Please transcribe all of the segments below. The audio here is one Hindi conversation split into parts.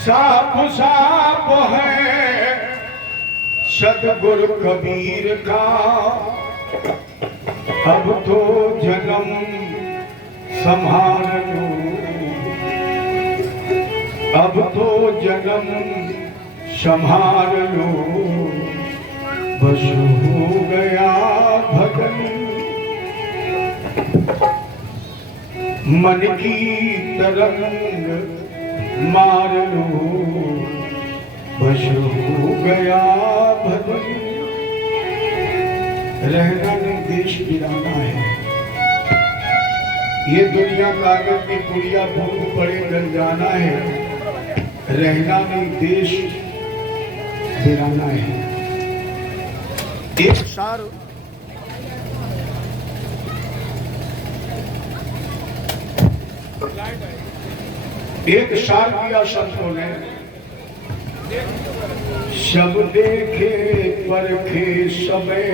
साफ साफ है सदगुरु कबीर का, अब तो जन्म संभाल लो, अब तो जन्म संभाल लो, बस हो गया भजन। मन की तरंग मार लो, बस हो गया भजन। रहना नहीं देश गिराना है, ये दुनिया कागज की पुड़िया भूख पड़े गल जाना है। रहना नहीं देश गिराना है। एक सार किया संतों ने, सब देखे परखे सबे,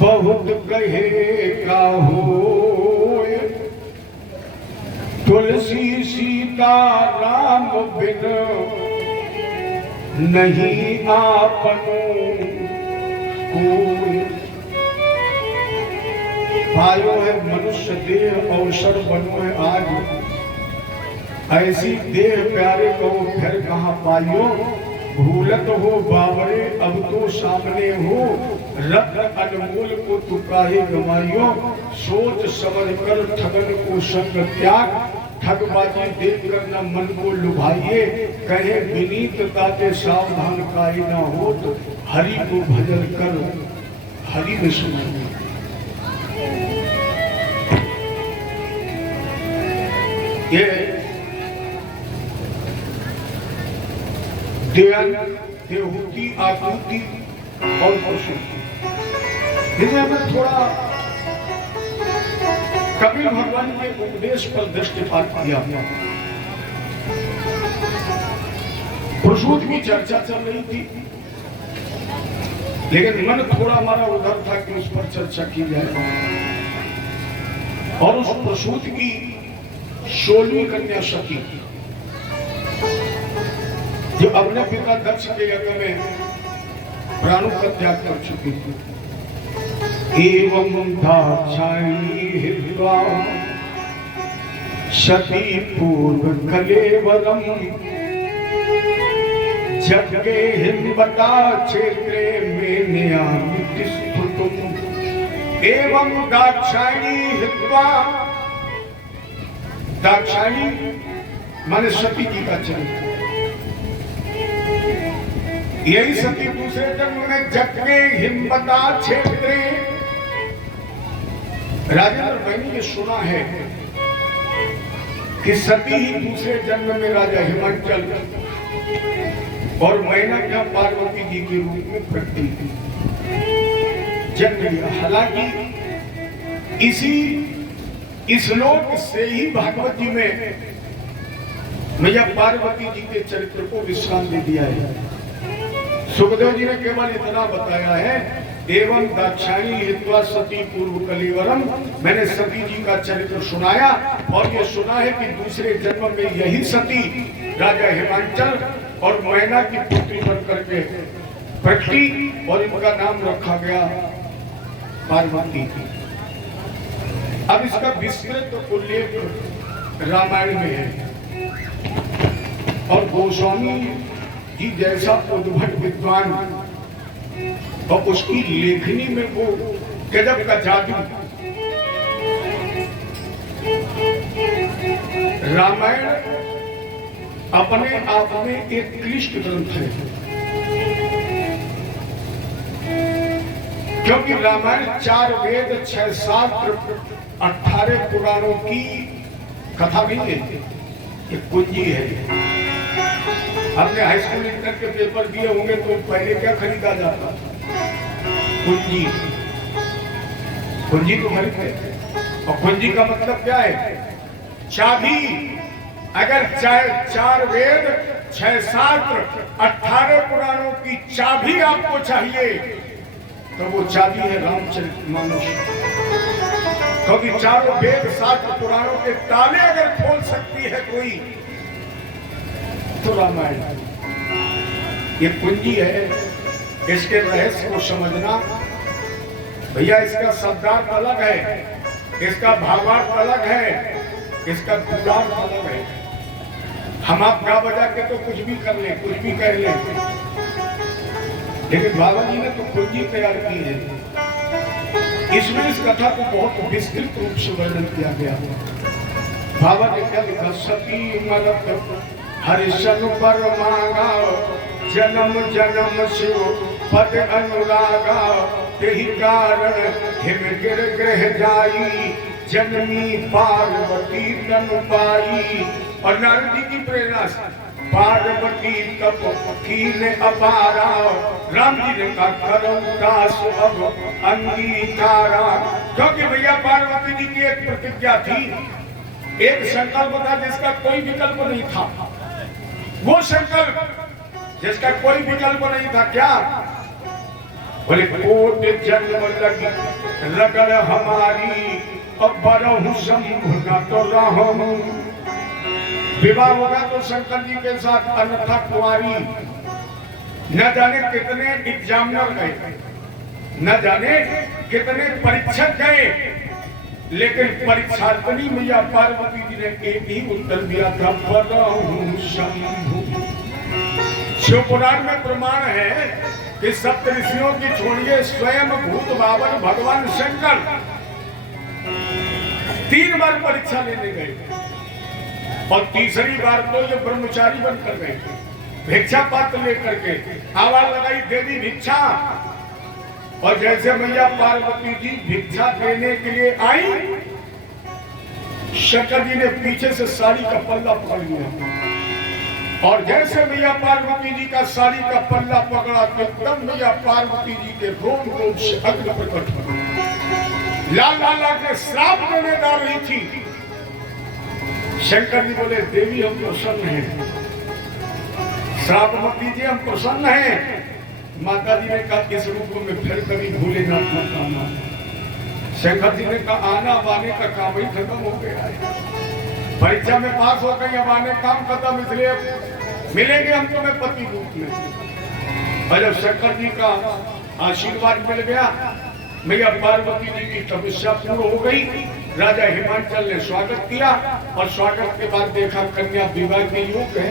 बहुत कहे का होए, तुलसी सीता राम बिन नहीं आपनो कोई। पायो है मनुष्य देह अवसर बनो है आज, ऐसी देह प्यारे को फिर कहाँ पाइयो। भूलत हो बाबरे अब तो सामने हो, रत्न अनमोल को तू काहे गमाइयो। सोच समझ कर ठगन को संग त्याग, ठगबाजी देख कर न मन को लुभाइए। कहे विनीतता के सावधान काहे ना हो, तो हरि को भजन कर हरि में सुनाइए। ये देवहूति आकृति और प्रसूति, इन्हें हमें थोड़ा कबीर भगवान के उपदेश पर दृष्टिपात किया। प्रसूति की चर्चा चल रही थी, लेकिन मन थोड़ा हमारा उधर था कि उस पर चर्चा की जाए। और उस प्रसूति की 16वीं कन्या सती, जो अपने पिता दक्ष के यज्ञ में प्राणों का त्याग कर चुकी थी। एवं दाक्षायणी हित्वा सती पूर्व कलेवरम, जगे हिंबता क्षेत्रे में न्यामितिस्तुतुम। एवं दाक्षायणी हित्वा, दाक्षायणी माने सती जी का चरित्र। यही सती दूसरे जन्म में जगने हिम्मता क्षेत्रे। राजेंद्र भाई ने सुना है कि सती ही दूसरे जन्म में राजा हिमांचल और मैना क्या पार्वती जी के रूप में प्रकट हुई, जन्म लिया। हालांकि इस लोक से ही भागवत जी में मैया पार्वती जी के चरित्र को विश्राम दे दिया है। सुखदेव जी ने केवल इतना बताया है, एवं दाक्षायणी हित्वा सती पूर्व कलेवरम। मैंने सती जी का चरित्र सुनाया और ये सुना है कि दूसरे जन्म में यही सती राजा हिमांचल और मैना की पुत्री बन करके प्रकटी और इनका नाम रखा गया पार्वती। अब इसका विस्तृत उल्लेख रामायण में है और गोस्वामी जी जैसा उद्भट विद्वान और उसकी लेखनी में वो गजब का जादू। रामायण अपने आप में एक क्लिष्ट ग्रंथ है, क्योंकि रामायण 4 वेद 6 शास्त्र 18 पुराणों की कथा नहीं है, ये कुंजी है। आपने हाई स्कूल इंटर के पेपर दिए होंगे तो पहले क्या खरीदा जाता? कुंजी। कुंजी तो खरीदते, और कुंजी का मतलब क्या है? चाबी। अगर 4 वेद 6 शास्त्र 18 पुराणों की चाबी आपको चाहिए तो वो चाबी है रामचरितमानस। क्योंकि 4 वेद 7 पुराणों के ताले अगर खोल सकती है कोई तो रामायण ये कुंजी है, इसके रहस्य को समझना। भैया इसका शब्दार्थ अलग है, इसका भावार्थ अलग है, इसका गुणार्थ अलग है। हम आप गा बजा के तो कुछ भी कर लें, कुछ भी कह लें, लेकिन बाबा जी ने तो कुंजी तैयार की है। इसमें इस कथा को बहुत विस्तृत रूप से वर्णन किया गया। बाबा ने क्या लिखा? सती मरत हरिशन पर मांगा, जन्म जन्म शिव पद अनुरागा, यही कारण हिम गिर ग्रह जाई, जननी पार्वती तन पाई। और नारद जी की प्रेरणा से पार्वती तप कीने अपारा, राम जी ने कहा करम दास अब अंगीकारा। क्योंकि भैया पार्वती जी की एक प्रतिज्ञा थी, एक संकल्प था जिसका कोई विकल्प नहीं था। वो संकल्प जिसका कोई विकल्प नहीं था क्या? बोले कोट जन्म लगी रगड़ हमारी, अब बरहु शंभु न तो रहूं। विवाह होगा तो शंकर जी के साथ, अन्यथा कुंवारी। न जाने कितने एग्जामिनर गए, न जाने कितने परीक्षक गए, लेकिन परीक्षार्थनी मैया पार्वती जी ने एक ही उत्तर दिया था, बरहु शंभु। शिव पुराण में प्रमाण है कि सप्त ऋषियों की छोड़िए, स्वयं भूत बावन भगवान शंकर 3 बार परीक्षा लेने गए, और तीसरी बार तो ये ब्रह्मचारी बनकर गए, भिक्षा पात्र लेकर के। आवाज लगाई, देवी भिक्षा। और जैसे मैया पार्वती जी भिक्षा देने के लिए आई, शंकर जी ने पीछे से साड़ी का पल्ला पकड़ लिया, और जैसे मैया पार्वती जी का साड़ी का पल्ला पकड़ा तो एकदम मैया पार्वती जी के रोम रोम से अग्नि प्रकट हो, लाल लाला के श्राप देने जा रही थी। शंकर जी बोले, देवी हम प्रसन्न हैं, श्राप मत दीजिए, हम प्रसन्न हैं। माता जी ने कहा, इस रूप में फिर कभी भूलेनाथ मत आना। शंकर जी ने कहा, आना वाने का काम ही खत्म हो गया है, परीक्षा में पास हो गई, अब आने काम खत्म, इसलिए मिलेंगे हम तुम्हें पति रूप में। और जब शंकर जी का आशीर्वाद मिल गया, मैया पार्वती जी की तपस्या पूर्ण हो गई, राजा हिमांचल ने स्वागत किया, और स्वागत के बाद देखा कन्या विवाह के योग है।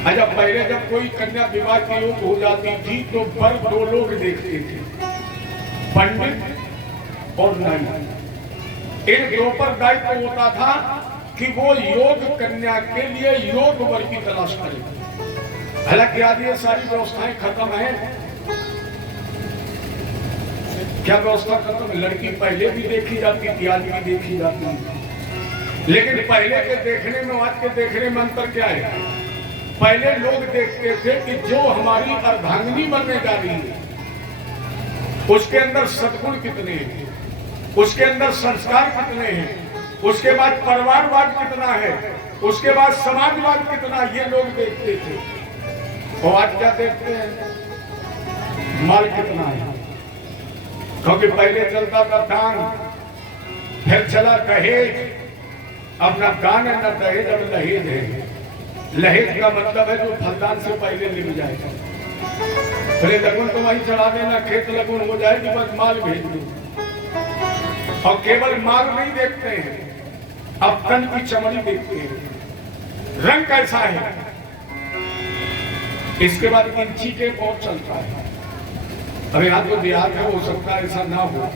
अच्छा, पहले जब कोई कन्या विवाह के योग हो जाती थी तो वर 2 लोग देखते थे, पंडित और नाई। इन 2 पर दायित्व होता था कि वो योग कन्या के लिए योग वर की तलाश करे। हालांकि आज ये सारी व्यवस्थाएं खत्म है। क्या व्यवस्था खत्म है? लड़की पहले भी देखी जाती थी, आज भी देखी जाती है, लेकिन पहले के देखने में आज के देखने में अंतर क्या है? पहले लोग देखते थे कि जो हमारी अर्धांगिनी बनने जा रही है उसके अंदर सद्गुण कितने हैं, उसके अंदर संस्कार कितने हैं, उसके बाद परिवारवाद कितना है, उसके बाद समाजवाद कितना, ये लोग देखते थे। और आज क्या देखते हैं? माल कितना है। क्योंकि पहले चलता था दान, फिर चला दहेज, अब ना दान है ना दहेज, अब दहेज है। लहेज का मतलब है जो फलदान से पहले ले जाएगा। पहले लगन तो वहीं चढ़ा देना, खेत लगन हो जाएगी, बस माल भेज दो। और केवल माल नहीं देखते हैं, अब तन की चमड़ी देखते हैं, रंग कैसा है। इसके बाद इंची के और चलता है। अब यहाँ तो देहात है, हो सकता है ऐसा ना हो,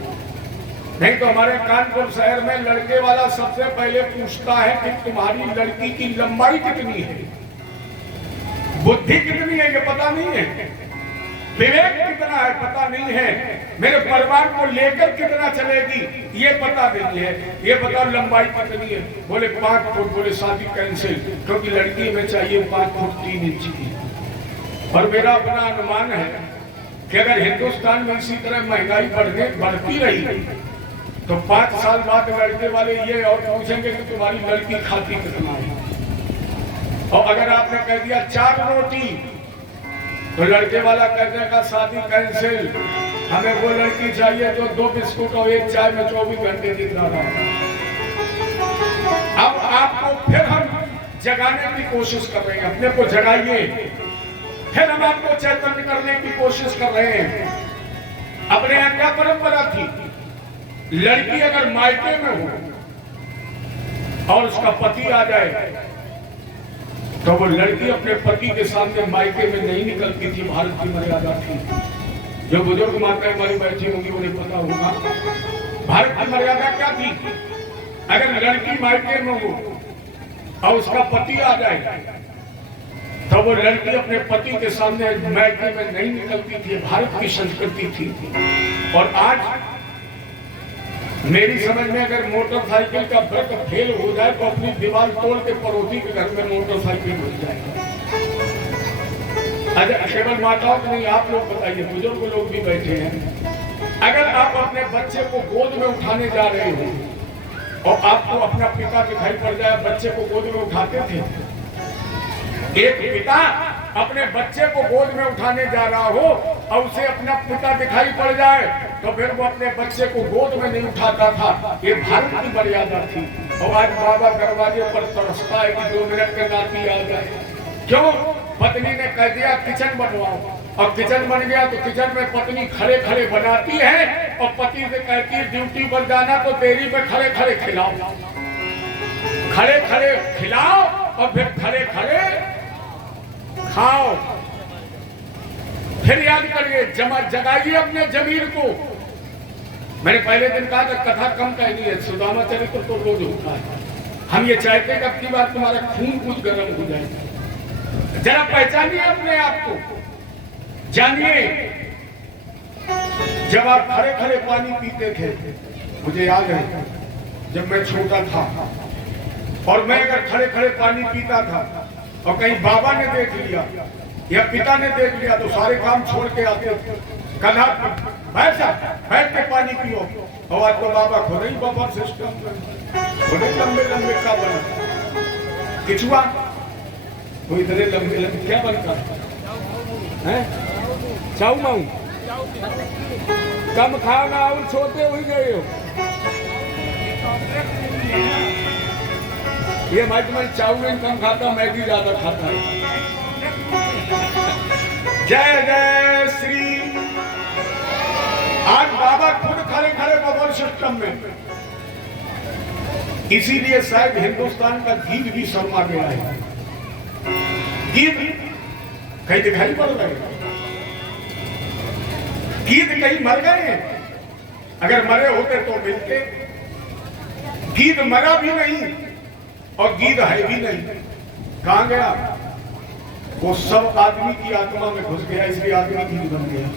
नहीं तो हमारे कानपुर शहर में लड़के वाला सबसे पहले पूछता है कि तुम्हारी लड़की की लंबाई कितनी है, बुद्धि कितनी है, ये पता नहीं है, विवेक कितना है पता नहीं है, मेरे परिवार को लेकर कितना चलेगी ये पता नहीं है, ये बताओ लंबाई कितनी है। बोले 5 फुट। बोले शादी कैंसिल, क्योंकि लड़की में चाहिए 5 फुट 3 इंच की। और मेरा अपना अनुमान है कि अगर हिंदुस्तान में इसी तरह महंगाई बढ़ती रही तो 5 साल बाद लड़के वाले ये और पूछेंगे कि तुम्हारी लड़की खाती कितना है। और अगर आपने कह दिया 4 रोटी तो लड़के वाला कह देगा शादी कैंसिल, हमें वो लड़की चाहिए जो 2 बिस्कुट और 1 चाय में 24 घंटे दिन रहा है। अब आपको फिर हम जगाने की कोशिश कर रहे हैं। अपने को जगाइए, फिर हम आपको चैतन्य करने की कोशिश कर रहे हैं। अपने यहाँ क्या परंपरा थी, लड़की अगर मायके में हो और उसका पति आ जाए तो वो लड़की अपने पति के सामने मायके में नहीं निकलती थी। भारत की मर्यादा थी। जो बुजुर्ग माताएं हमारी बैठी होंगी उन्हें पता होगा भारत की मर्यादा क्या थी। अगर लड़की मायके में हो और उसका पति आ जाए तो वो लड़की अपने पति के सामने मायके में नहीं निकलती थी। भारत की संस्कृति थी। और आज मेरी समझ में अगर मोटरसाइकिल का ब्रेक फेल हो जाए तो अपनी दीवार तोड़ के पड़ोसी के घर में मोटरसाइकिल घुस जाएगा। अगर केवल माताओं को नहीं, आप लोग बताइए, बुजुर्ग लोग भी बैठे हैं। अगर आप अपने बच्चे को गोद में उठाने जा रहे हो और आपको अपना पिता दिखाई पड़ जाए, बच्चे को गोद में उठाते थे। एक पिता अपने बच्चे को गोद में उठाने जा रहा हो और उसे अपना पिता दिखाई पड़ जाए तो फिर वो अपने बच्चे को गोद में नहीं उठाता था। ये भारत की मर्यादा थी। और आज बाबा दरवाजे पर तरसता है कि 2 मिनट के नाती आ जाए। क्यों? पत्नी ने कह दिया किचन बनवाओ, और किचन बन गया तो किचन में पत्नी खड़े खड़े बनाती है और पति से कहती है ड्यूटी पर जाना तो देरी में खड़े खड़े खिलाओ, खड़े खड़े खिलाओ और फिर खड़े खड़े खाओ। फिर याद करिए, जगाइए अपने जमीर को। मैंने पहले दिन कहा था कथा कम कहनी है, सुदामा चरित्र तो रोज होता है। हम ये चाहते हैं कि अब की बार तुम्हारा खून कुछ गर्म हो जाए। जरा पहचानिए अपने आप को, जानिए। जब आप खड़े खड़े पानी पीते थे, मुझे याद है जब मैं छोटा था और मैं अगर खड़े खड़े पानी पीता था और कहीं बाबा ने देख लिया या पिता ने देख लिया तो सारे काम छोड़ के आते थे। कन्हा बैठ के पानी पियो। और आज तो बाबा खुद ही बफर सिस्टम बड़े लंबे लंबे का बना किचुआ, वो इतने लंबे लंबे क्या बनता है? चाऊ माऊ कम खाना और छोटे हुई गए हो। ये भाई तुम्हारी चाउमीन कम खाता, मैगी ज्यादा खाता है। जय जय श्री। आज बाबा खुद खड़े खड़े बबल सिस्टम में। इसीलिए शायद हिंदुस्तान का गीत भी शर्मा गया है। गीत कहीं दिखाई पड़ रहे, गीत कहीं मर गए। अगर मरे होते तो मिलते। गीत मरा भी नहीं और गीत है भी नहीं। कहां गया? वो सब आदमी की आत्मा में घुस गया, इसलिए आदमी गीत बन गया।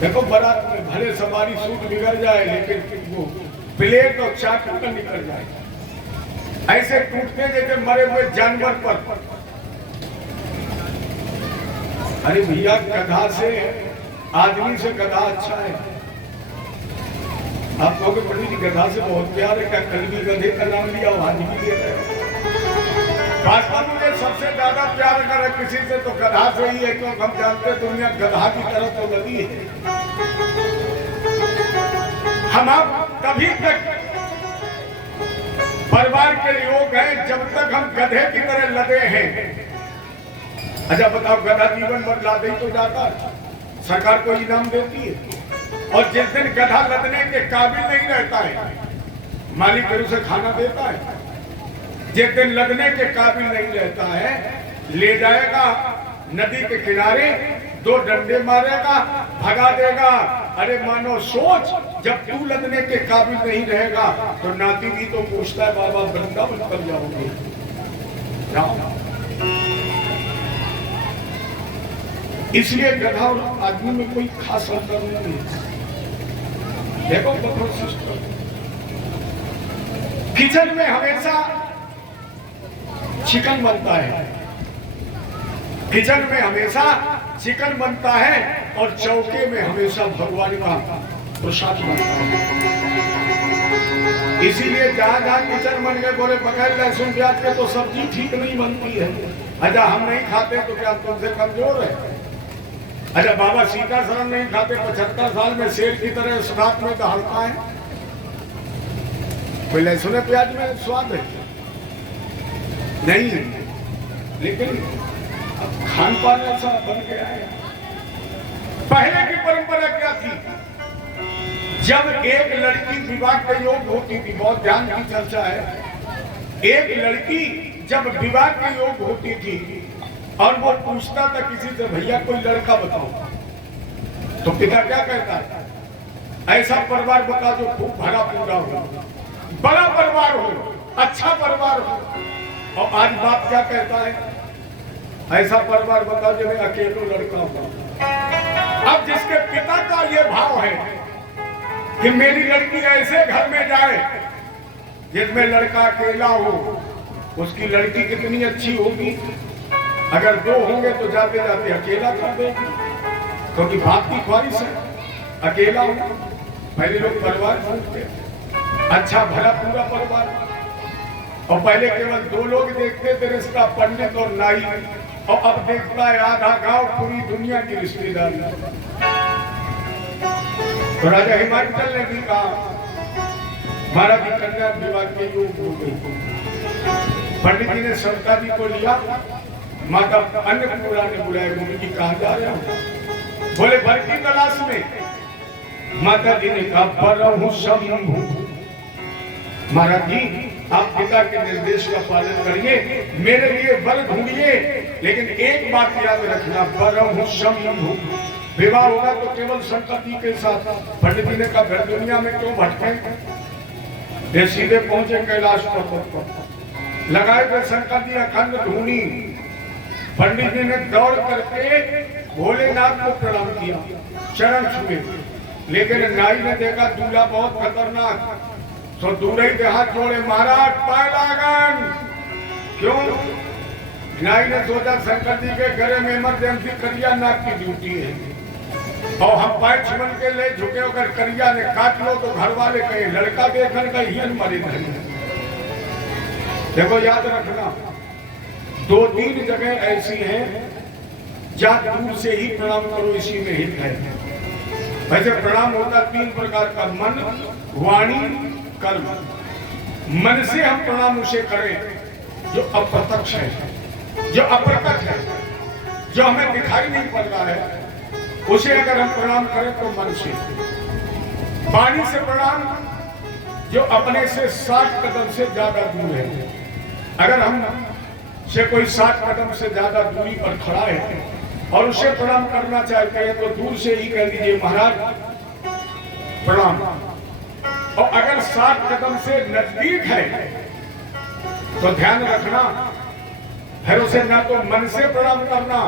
देखो बारात में भले सवारी सूट बिगड़ जाए लेकिन वो प्लेट और चाकू पर निकल जाए। ऐसे टूटते जैसे मरे हुए जानवर पर। अरे भैया, गधा से आदमी से गधा अच्छा है। आप कहोगे पंडित जी गधा से बहुत प्यार है, क्या कल भी गधे का नाम लिया और आज भी ले रहे हो? भाजपा मुझे सबसे ज्यादा प्यार अगर है किसी से तो गधा से ही है, क्योंकि हम जानते हैं दुनिया गधा की तरफ तो लगी है। हम आप तभी तक परिवार के लोग हैं जब तक हम गधे की तरह लदे हैं। अच्छा बताओ, गधा जीवन बदला दे तो जाता है, सरकार को इनाम देती है। और जिस दिन गधा लदने के काबिल नहीं रहता है, मालिक फिर उसे खाना देता है। जिस दिन लदने के काबिल नहीं रहता है, ले जाएगा नदी के किनारे, 2 डंडे मारेगा, भगा देगा। अरे मानो सोच, जब तू लदने के काबिल नहीं रहेगा तो नाती भी तो पूछता है बाबा वृंदावन कर जाओगे। इसलिए गधा और आदमी में कोई खास अंतर नहीं है। देखो कठोर सिस्टम। किचन में हमेशा चिकन बनता है, किचन में हमेशा चिकन बनता है और चौके में हमेशा भगवान का प्रसाद बनता है। इसीलिए जहां जहां किचन बन गए बोले बगैर लहसुन प्याज के तो सब्जी ठीक नहीं बनती है। अच्छा हम नहीं खाते तो क्या तुमसे कमजोर है? अच्छा बाबा सीताशरण नहीं खाते, 75 साल में शेर की तरह श्राद्ध में दहाड़ता है। कोई लहसुन प्याज में स्वाद है? नहीं, लेकिन अब खान पान ऐसा बन गया है। पहले की परंपरा क्या थी? जब एक लड़की विवाह के योग होती थी, बहुत ध्यान की चर्चा है, एक लड़की जब विवाह के योग होती थी और वो पूछता था किसी से, भैया कोई लड़का बताओ, तो पिता क्या कहता है? ऐसा परिवार बता जो खूब भरा पूरा हो, बड़ा परिवार हो, अच्छा परिवार हो। और आज बाप क्या कहता है? ऐसा परिवार बता जो मैं अकेले लड़का हूं। अब जिसके पिता का ये भाव है कि मेरी लड़की ऐसे घर में जाए जिसमें लड़का अकेला हो, उसकी लड़की कितनी अच्छी होगी। अगर दो होंगे तो जाते जाते अकेला कर देगी, क्योंकि बाप की ख्वाहिश है अकेला हो। पहले लोग परिवार ढूंढते, अच्छा भरा पूरा परिवार, और पहले केवल दो लोग देखते थे रिश्ता, पंडित और नाई, और अब देखता है आधा गांव, पूरी दुनिया की रिश्तेदारी। तो राजा हिमाचल ने भी कहा महाराज की कन्या विवाह के योग हो गई। पंडित जी ने सरकार जी को लिया, माता अन्नपूर्णा ने बुलाया, गुरु जी कहाँ जा रहे हो? बोले भर की तलाश में। माता जी ने कहा परहु शंभु, महाराज जी आप पिता के निर्देश का पालन करिए, मेरे लिए वर ढूंढिए, लेकिन एक बात याद रखना, परहु शंभु, विवाह होगा तो केवल शंकर जी के साथ। पंडित जी ने कहा घर दुनिया में क्यों भटके? ये सीधे पहुंचे कैलाश पर्वत पर, लगाए थे शंकर जी अखंड धूनी। पंडित जी ने दौड़ करके भोलेनाथ को प्रणाम किया, चरण छुए, लेकिन नाई ने देखा दूल्हा बहुत खतरनाक, तो दूर ही हाथ जोड़े, महाराज पाए लागन। क्यों? नाई ने सोचा शंकर जी के घरे में इमरजेंसी करिया नाक की ड्यूटी है, और हम पैर छुमन के ले झुके, अगर करिया ने काट लो तो घर वाले कहे लड़का देखने का ही मरे नहीं। देखो याद रखना, दो तीन जगह ऐसी हैं जहाँ दूर से ही प्रणाम करो, इसी में हित है। वैसे प्रणाम होता तीन प्रकार का, मन, वाणी, कर्म। मन से हम प्रणाम उसे करें जो अप्रत्यक्ष है, जो अप्रकट है, जो हमें दिखाई नहीं पड़ रहा है, उसे अगर हम प्रणाम करें तो मन से। वाणी से प्रणाम जो अपने से 60 कदम से ज्यादा दूर है। अगर हम से कोई 60 कदम से ज्यादा दूरी पर खड़ा है और उसे प्रणाम करना चाहते हैं तो दूर से ही कह दीजिए महाराज प्रणाम। और अगर 60 कदम से नजदीक है तो ध्यान रखना, फिर उसे ना तो मन से प्रणाम करना,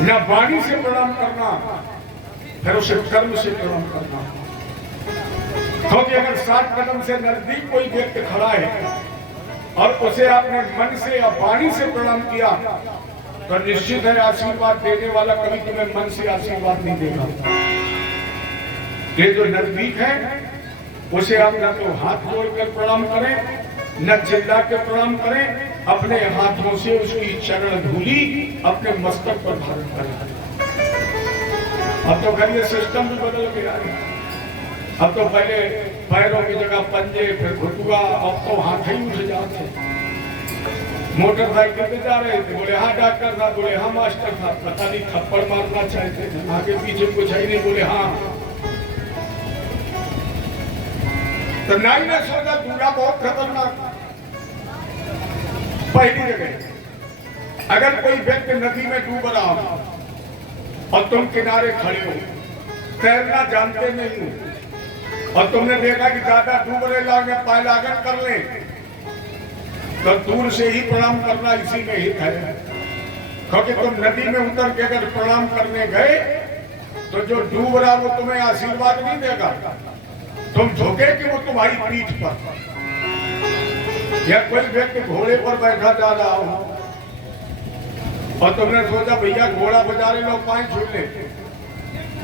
न वाणी से प्रणाम करना, फिर उसे कर्म से प्रणाम करना। क्योंकि अगर 60 कदम से नजदीक कोई व्यक्ति खड़ा है और उसे आपने मन से या वाणी से प्रणाम किया तो निश्चित है आशीर्वाद देने वाला कभी तुम्हें मन से आशीर्वाद नहीं देगा। ये जो नजदीक है उसे आप न तो हाथ जोड़कर प्रणाम करें, न चिल्ला के प्रणाम करें, अपने हाथों से उसकी चरण धूली अपने मस्तक पर धारण करें। अब तो खैर ये सिस्टम भी बदल गया है। अब तो पहले पैरों की जगह पंजे, फिर घुटुआ, अब तो हाथ ही उठ जाते। मोटरसाइकिल पे जा रहे थे, बोले हाँ डॉक्टर साहब, बोले हाँ मास्टर साहब, पता नहीं थप्पड़ मारना चाहते थे, आगे पीछे कुछ ही नहीं, बोले हाँ। तो नाई ने सोचा दूल्हा बहुत खतरनाक। पहली जगह अगर कोई व्यक्ति नदी में डूब रहा हो और तुम किनारे खड़े हो, तैरना जानते नहीं हो और तुमने देखा कि ज्यादा डूब रहे लोग पायलागन कर ले, तो दूर से ही प्रणाम करना इसी में हित है। क्योंकि तुम नदी में उतर के अगर प्रणाम करने गए तो जो डूब रहा वो तुम्हें आशीर्वाद नहीं देगा, तुम झुके कि वो तुम्हारी पीठ पर। या कोई व्यक्ति घोड़े पर बैठा जा रहा हो और तुमने सोचा भैया घोड़ा बजा रहे लोग पाए छू ले,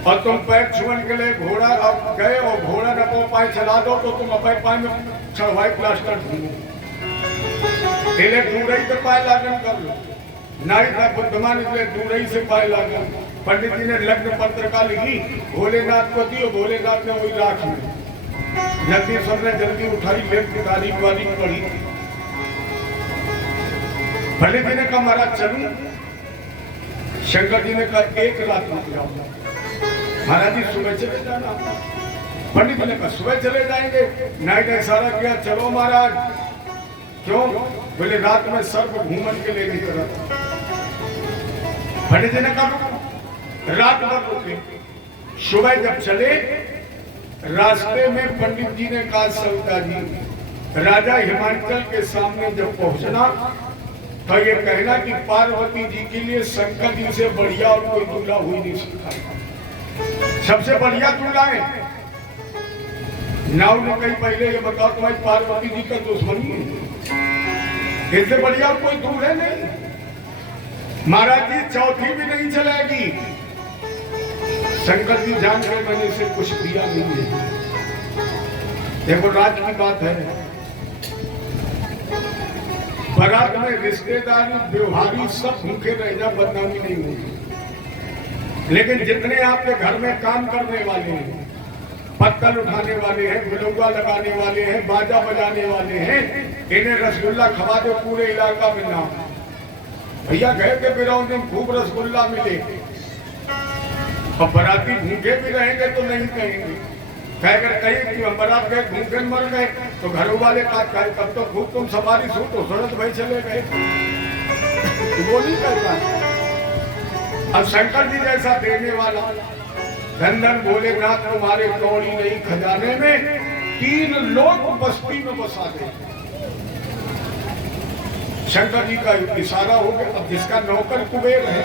और तुम पैर छुअन के लिए घोड़ा अब गए और घोड़ा न को पाए चला दो तो तुम अपने पाए में चढ़वाई प्लास्टर पहले दूर ही से पाए लागन कर लो। नाई था बुद्धमान इसलिए दूर ही से पाए लागन। पंडित जी ने लग्न पत्रिका लिखी, भोलेनाथ को दी, भोलेनाथ ने वही राख ली। जल्दी सबने जल्दी उठाई, लेफ्ट तारीख वाली पढ़ी। पंडित जी ने कहा महाराज चलूं? शंकर जी ने कहा एक रात रुक जाओ। महाराज जी सुबह चले जाना। पंडित जी ने कहा सुबह चले जाएंगे। नाइट ने इशारा किया चलो महाराज। क्यों? बोले रात में सर्प घूमन के लिए नहीं करता। पंडित जी ने कहा रात भर रुके। सुबह जब चले, रास्ते में पंडित जी ने कहा सविता जी, राजा हिमाचल के सामने जब पहुंचना तो ये कहना कि पार्वती जी के लिए शंकर जी से बढ़िया और कोई दूल्हा हुई नहीं सकता। सबसे बढ़िया दूल्हा है। नाव ने कहीं पहले ये बताओ तुम्हारी पार्वती जी का दुश्मनी है, इससे बढ़िया कोई दूल्हा नहीं। महाराज जी चौथी भी नहीं चलेगी। शंकर जी जान गए मैंने इसे कुछ दिया नहीं है। देखो राज की बात है, बारात में रिश्तेदारी व्यवहारी सब भूखे रह जा, बदनामी नहीं होगी। लेकिन जितने आपके घर में काम करने वाले हैं, पत्तल उठाने वाले हैं, बिलौवा लगाने वाले हैं, बाजा बजाने वाले हैं, इन्हें रसगुल्ला खवा दो पूरे इलाका में नाम। भैया गए थे बिरौन दिन खूब रसगुल्ला मिले। अब बराती भूखे भी रहेंगे तो नहीं कहेंगे। अगर कहीं कि हम बारात गए भूखे मर गए तो घर वाले का तब तो खूब तुम सवारी सो तो सड़क भाई चले गए, वो नहीं कहता। अब शंकर जी जैसा देने वाला धन भोलेनाथ तुम्हारे कौड़ी नहीं खजाने में 3 लोग बस्ती में बसा दे। शंकर जी का इशारा हो गया। अब जिसका नौकर कुबेर है,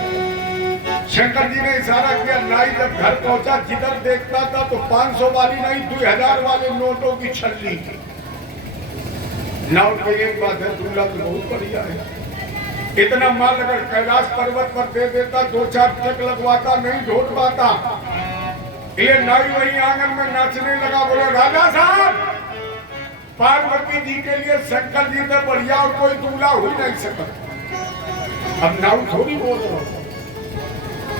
शंकर जी ने इशारा किया। नाई जब घर पहुंचा, जिधर देखता था तो 500 वाली नहीं 2000 वाले नोटों की छल्ली। नाउ पे एक बात है, दूल्हा तो बहुत बढ़िया है। इतना माल अगर कैलाश पर्वत पर दे देता, 2-4 ट्रक लगवाता, नहीं ढोट पाता। ये नाई वही आंगन में नाचने लगा, बोला राजा साहब पार्वती जी के लिए शंकर जी से बढ़िया और कोई दूल्हा हो ही नहीं सकता। अब नाउ थोड़ी बोल रहा हूं,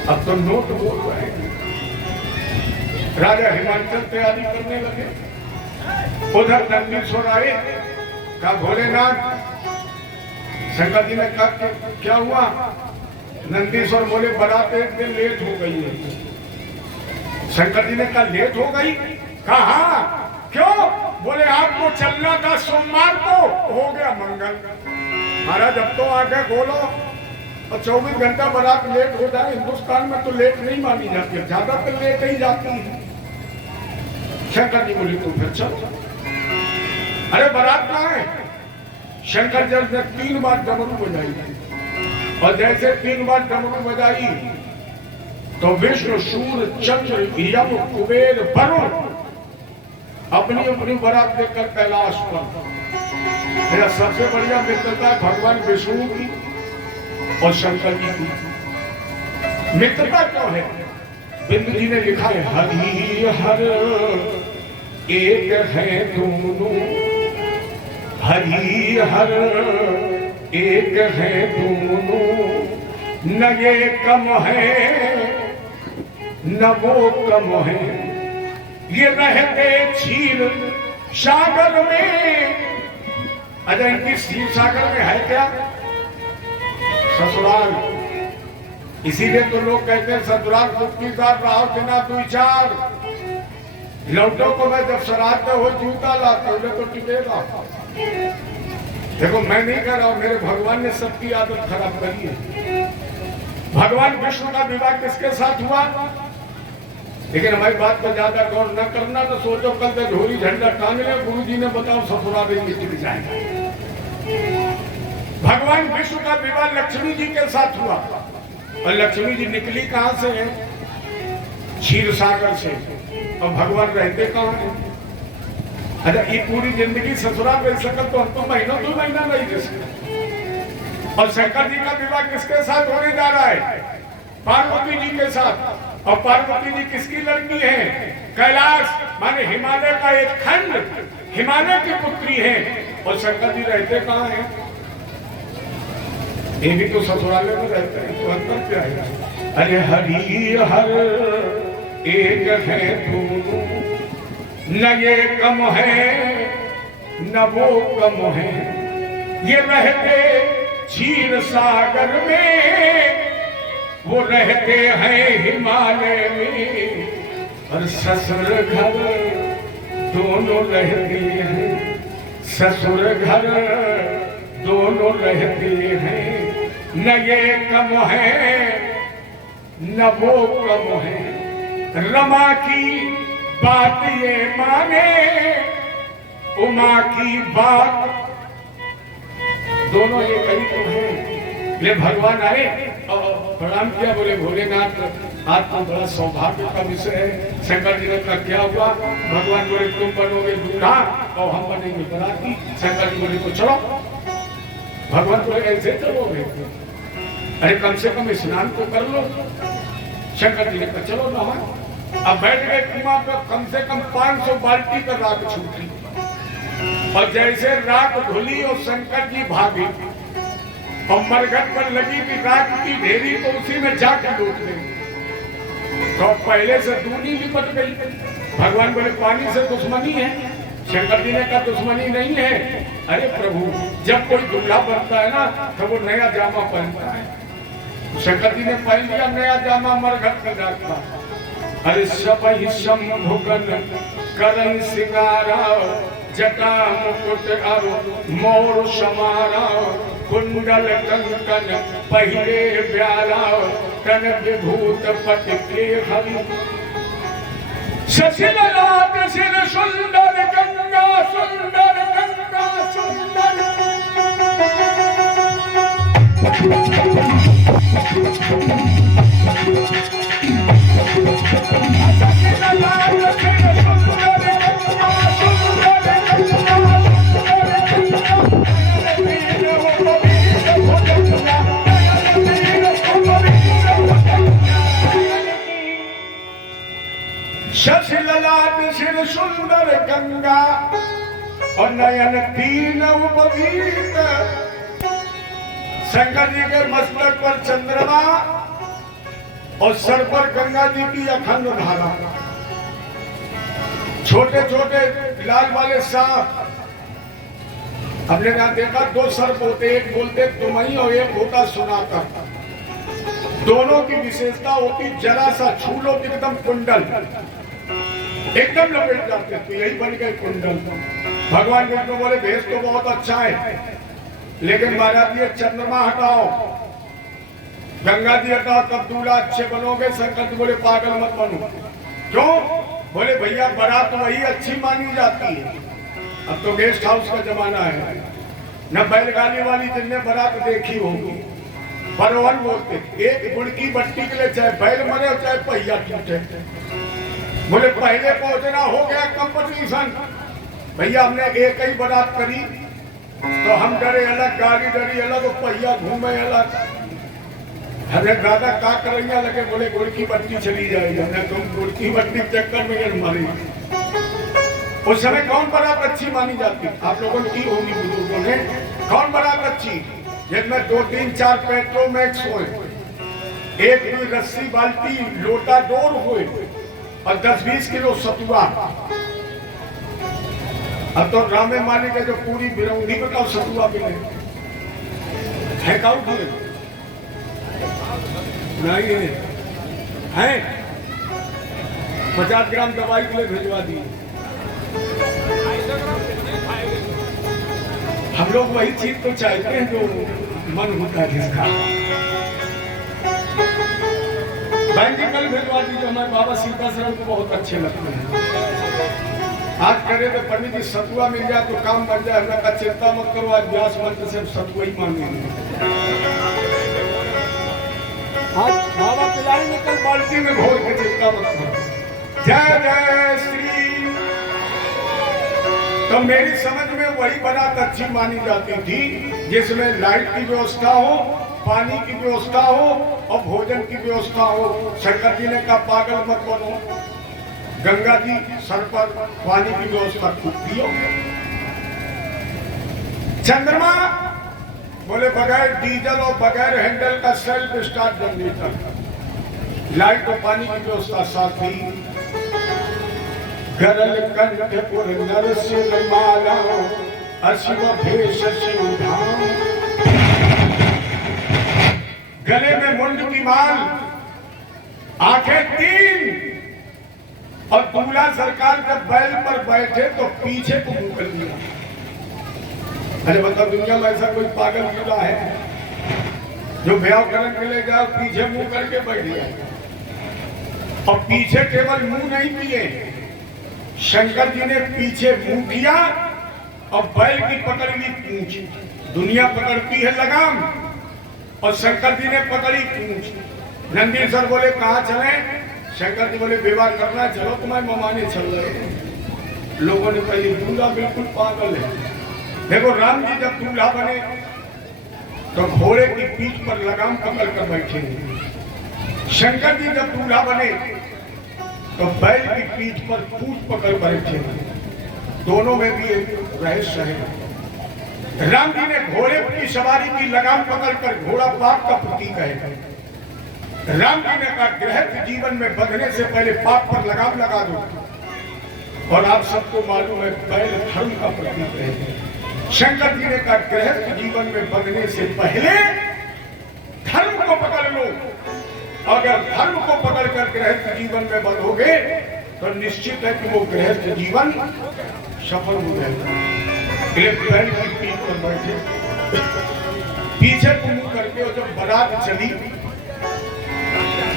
अब तो नोट बोल रहे हैं। राजा हिमाचल तैयारी करने लगे। उधर नंदीश्वर आए, कहा भोलेनाथ। शंकर जी ने कहा क्या हुआ? नंदीश्वर बोले बारात एक दिन लेट हो गई है। शंकर जी ने कहा लेट हो गई? कहा क्यों? बोले आपको चलना था सोमवार को, हो गया मंगल। महाराज अब तो आगे बोलो, और 24 घंटा बारात लेट हो जाए हिंदुस्तान में तो लेट नहीं मानी जाती है, ज्यादातर लेट ही जाती है। शंकर जी बोली तो फिर चलो। अरे बारात कहाँ है? शंकर जी ने 3 बार डमरू बजाई, और जैसे 3 बार डमरू बजाई तो विष्णु, सूर्य, चंद्र, यम, कुबेर, वरुण अपनी अपनी बारात लेकर कैलाश पर। मेरा सबसे बढ़िया मित्रता भगवान विष्णु की और शंकर जी की। मित्रता क्यों है? बिंदु जी ने लिखा है हरि हर एक है दोनों, हरि हर एक है दोनों, न ये कम है न वो कम है। ये रहते क्षीर सागर में। अजय इनकी क्षीर सागर में है क्या? ससुराल। इसीलिए तो लोग कहते हैं ससुराल दुखीदार रहो बिना 2-4। लौटो को मैं जब शराब हो जूता लाता हूँ तो टिकेगा। देखो मैं नहीं कह रहा हूँ, मेरे भगवान ने सबकी आदत खराब करी है। भगवान विष्णु का विवाह किसके साथ हुआ? लेकिन हमारी बात पर ज्यादा गौर न करना, तो सोचो कल से ढोरी झंडा टांग ले, गुरु जी ने बताओ ससुराल टिक जाएगा। भगवान विष्णु का विवाह लक्ष्मी जी के साथ हुआ, और लक्ष्मी जी निकली कहां से है? क्षीर सागर से। और भगवान रहते कहां है? अरे ये पूरी जिंदगी ससुराल रह सकल तो हम तो महीनों 2 महीना नहीं रह सकते। और शंकर जी का विवाह किसके साथ होने जा रहा है? पार्वती जी के साथ। और पार्वती जी किसकी लड़की है? कैलाश माने हिमालय का एक खंड, हिमालय की पुत्री है। और शंकर जी रहते कहां हैं? ये भी तो ससुरालय में रहते हैं, तो अंतर क्या है? अरे हरि हर एक है दोनों, न ये कम है न वो कम है। ये रहते क्षीर सागर में, वो रहते हैं हिमालय में। और ससुर घर दोनों रहते हैं, ससुर घर दोनों रहते हैं। न ये कम है न वो कम है, रमा की बात ये माने, उमा की बात दोनों ये कही तो है। ले भगवान आए और प्रणाम किया, बोले भोलेनाथ आज तो बड़ा सौभाग्य का विषय है। शंकर जी ने कहा क्या हुआ? भगवान बोले तुम बनोगे दूल्हा और हम बनेंगे बराती। शंकर जी बोले तो चलो। भगवान बोले ऐसे चलोगे? अरे कम से कम स्नान तो कर लो। शंकर जी ने कहा चलो नहा। अब बैठ गए कुआं पर, कम से कम 500 बाल्टी पर राख छूटी। और जैसे राख धुली और शंकर जी भागे और मरघट पर लगी थी राख की ढेरी, तो उसी में जाकर लूट गई। तो पहले से दूनी लिपट गई। भगवान बोले पानी से दुश्मनी है? शंकर जी ने कहा दुश्मनी नहीं है। अरे प्रभु, जब कोई दूल्हा बनता है ना तो वो नया जामा पहनता है। शंकर जी ने पहन लिया नया जामा, मरघट पर जाता। अरे सब ही शंभुगन करन सिंगारा, जटा मुकुट अरु मोर समारा, कुंडल कंकन पहिरे ब्याला, तन विभूत पट के हरि। शशिल लाट सिर सुंदर गंगा, सुंदर गंगा सुंदर। शशिल लाट सिर सुंदर गंगा, सुंदर गंगा शशि ललाट सिर सुंदर गंगा, और नयन तीन उपवीत। शंकर जी के मस्तक पर चंद्रमा और सर पर गंगा जी की अखंड धारा। छोटे छोटे लाल वाले सांप, हमने यहाँ देखा 2 सर्प होते, एक बोलते तुमई और एक होता सुनाकर। दोनों की विशेषता होती जरा सा छू लो एकदम कुंडल, एकदम लपेट जाते, तो यही बन गए कुंडल। भगवान विष्णु बोले भेष तो बहुत अच्छा है, लेकिन महाराज ये चंद्रमा हटाओ, गंगा जी हटाओ, तब दूल्हा अच्छे बनोगे। शंकर जी बोले पागल मत बनो। क्यों? बोले भैया बारात वही अच्छी मानी जाती है। अब तो गेस्ट हाउस का जमाना है, न बैलगाड़ी वाली जिनने बारात देखी होगी। परवन बोलते एक गुड़ की बट्टी के लिए चाहे बैल मरे और चाहे पहिया टूटे। बोले पहले पहुंचना हो गया कंपटीशन। भैया हमने एक ही बारात करी तो हम डरे अलग, गाड़ी डरी अलग, पहिया घूमे अलग। अरे दादा का करैया लगे? बोले गुड़ की बट्टी चली जाएगी। हमने तुम गुड़ की बट्टी चक्कर में मारी। उस समय कौन बारात अच्छी मानी जाती? आप लोगों की होगी बुजुर्गों ने। कौन बारात अच्छी? जिसमें 2, 3, 4 पेट्रोमैक्स हुए, एक भी रस्सी बाल्टी लोटा डोर हुए और 10-20 किलो सतुआ। अब तो रामे माली के जो पूरी बिरौनी बताओ सतुआ मिले है काउ पूरे नहीं है। 50 ग्राम दवाई के लिए भिजवा दी। हम लोग वही चीज तो चाहते हैं जो मन होता है जिसका। बहन जी कल भिजवा दी जो हमारे बाबा सीताशरण को बहुत अच्छे लगते हैं। आज करे तो पंडित जी सतुआ मिल जाए तो काम बन जाए। हमने कहा चिंता मत करो, आज व्यास मंत्र से सतुआ ही मांगेंगे। आज बाबा पिलाएंगे कल बाल्टी में घोल के, चिंता मत करो। जय जय श्री। तो मेरी समझ में वही बारात अच्छी मानी जाती थी जिसमें लाइट की व्यवस्था हो, पानी की व्यवस्था हो और भोजन की व्यवस्था हो। शंकर जी ने कहा पागल मत बनो, गंगा जी सर पर पानी की व्यवस्था खूब दियो। चंद्रमा बोले बगैर डीजल और बगैर हैंडल का सेल्फ स्टार्ट जनरेटर। लाइट और पानी की व्यवस्था साथ ही। गरल कंठपुर नरसिंह माला, अशिव भेष शिव धाम। गले में मुंड की माल, आंखें 3, और दूल्हा सरकार जब बैल पर बैठे तो पीछे को मुंह कर दिया। अरे बताओ, दुनिया में ऐसा कोई पागल दूल्हा है जो ब्याह करने के लिए जाओ पीछे मुंह करके बैठ गया? और पीछे केवल मुंह नहीं किए, शंकर जी ने पीछे मुंह किया और बैल की पकड़ ली पूंछ। दुनिया पकड़ती है लगाम और शंकर जी ने पकड़ी पूंछ। नंदीश्वर बोले कहाँ चले? शंकर जी बोले विवाह करना, चलो तुम्हारे ममाने चल रहे। लोगों ने कहा दूल्हा बिल्कुल पागल है। देखो, राम जी जब दूल्हा बने तो घोड़े की पीठ पर लगाम पकड़ कर बैठे। शंकर जी जब दूल्हा बने तो बैल की पीठ पर पूंछ पकड़ बैठे। दोनों में भी एक रहस्य है। राम जी ने घोड़े की सवारी की लगाम पकड़कर, घोड़ा पाप का प्रतीक है। राम जी ने कहा गृहस्थ जीवन में बंधने से पहले पाप पर लगाम लगा दो। और आप सबको मालूम है बैल धर्म का प्रतीक है। शंकर जी ने कहा गृहस्थ जीवन में बंधने से पहले धर्म को पकड़ लो। अगर धर्म को पकड़कर गृहस्थ जीवन में बंधोगे तो निश्चित है कि वो गृहस्थ जीवन सफल हो जाएगा। बैल की पीठ पर बैठे, पीछे को मुंह करके, और जब बारात चली,